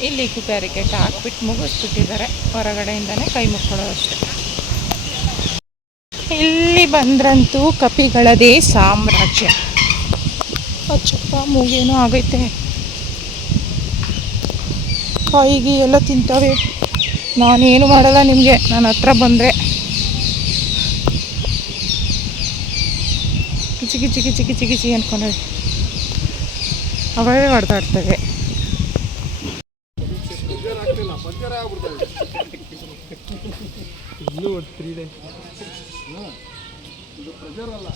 ಇಲ್ಲಿಗೂ ಬ್ಯಾರಿಕೇಡ್ ಹಾಕ್ಬಿಟ್ಟು ಮುಗಿಸ್ಬಿಟ್ಟಿದ್ದಾರೆ. ಹೊರಗಡೆಯಿಂದನೇ ಕೈ ಮುಕ್ಕೊಳ್ಳೋದು ಅಷ್ಟೆ. ಇಲ್ಲಿ ಬಂದ್ರಂತೂ ಕಪಿಗಳದೇ ಸಾಮ್ರಾಜ್ಯ. ಅಚ್ಚಪ್ಪ ಮೂಗೇನೋ ಆಗೈತೆ. ಕಾಯಿಗೆ ಎಲ್ಲ ತಿಂತವೆ. ನಾನೇನು ಮಾಡಲ್ಲ ನಿಮಗೆ, ನನ್ನ ಹತ್ರ ಬಂದರೆ ಕಿಚಿ ಕಿಚಿ ಕಿಚಿ ಕಿಚಿ ಕಿಚಿ ಅಂದ್ಕೊಂಡವೆ. ಅವೇ ಹೊಡೆದಾಡ್ತವೆ. ಇನ್ನೂ 3 ಡೇಸ್. ಇದು ಪ್ರೆಷರ್ ಅಲ್ಲ,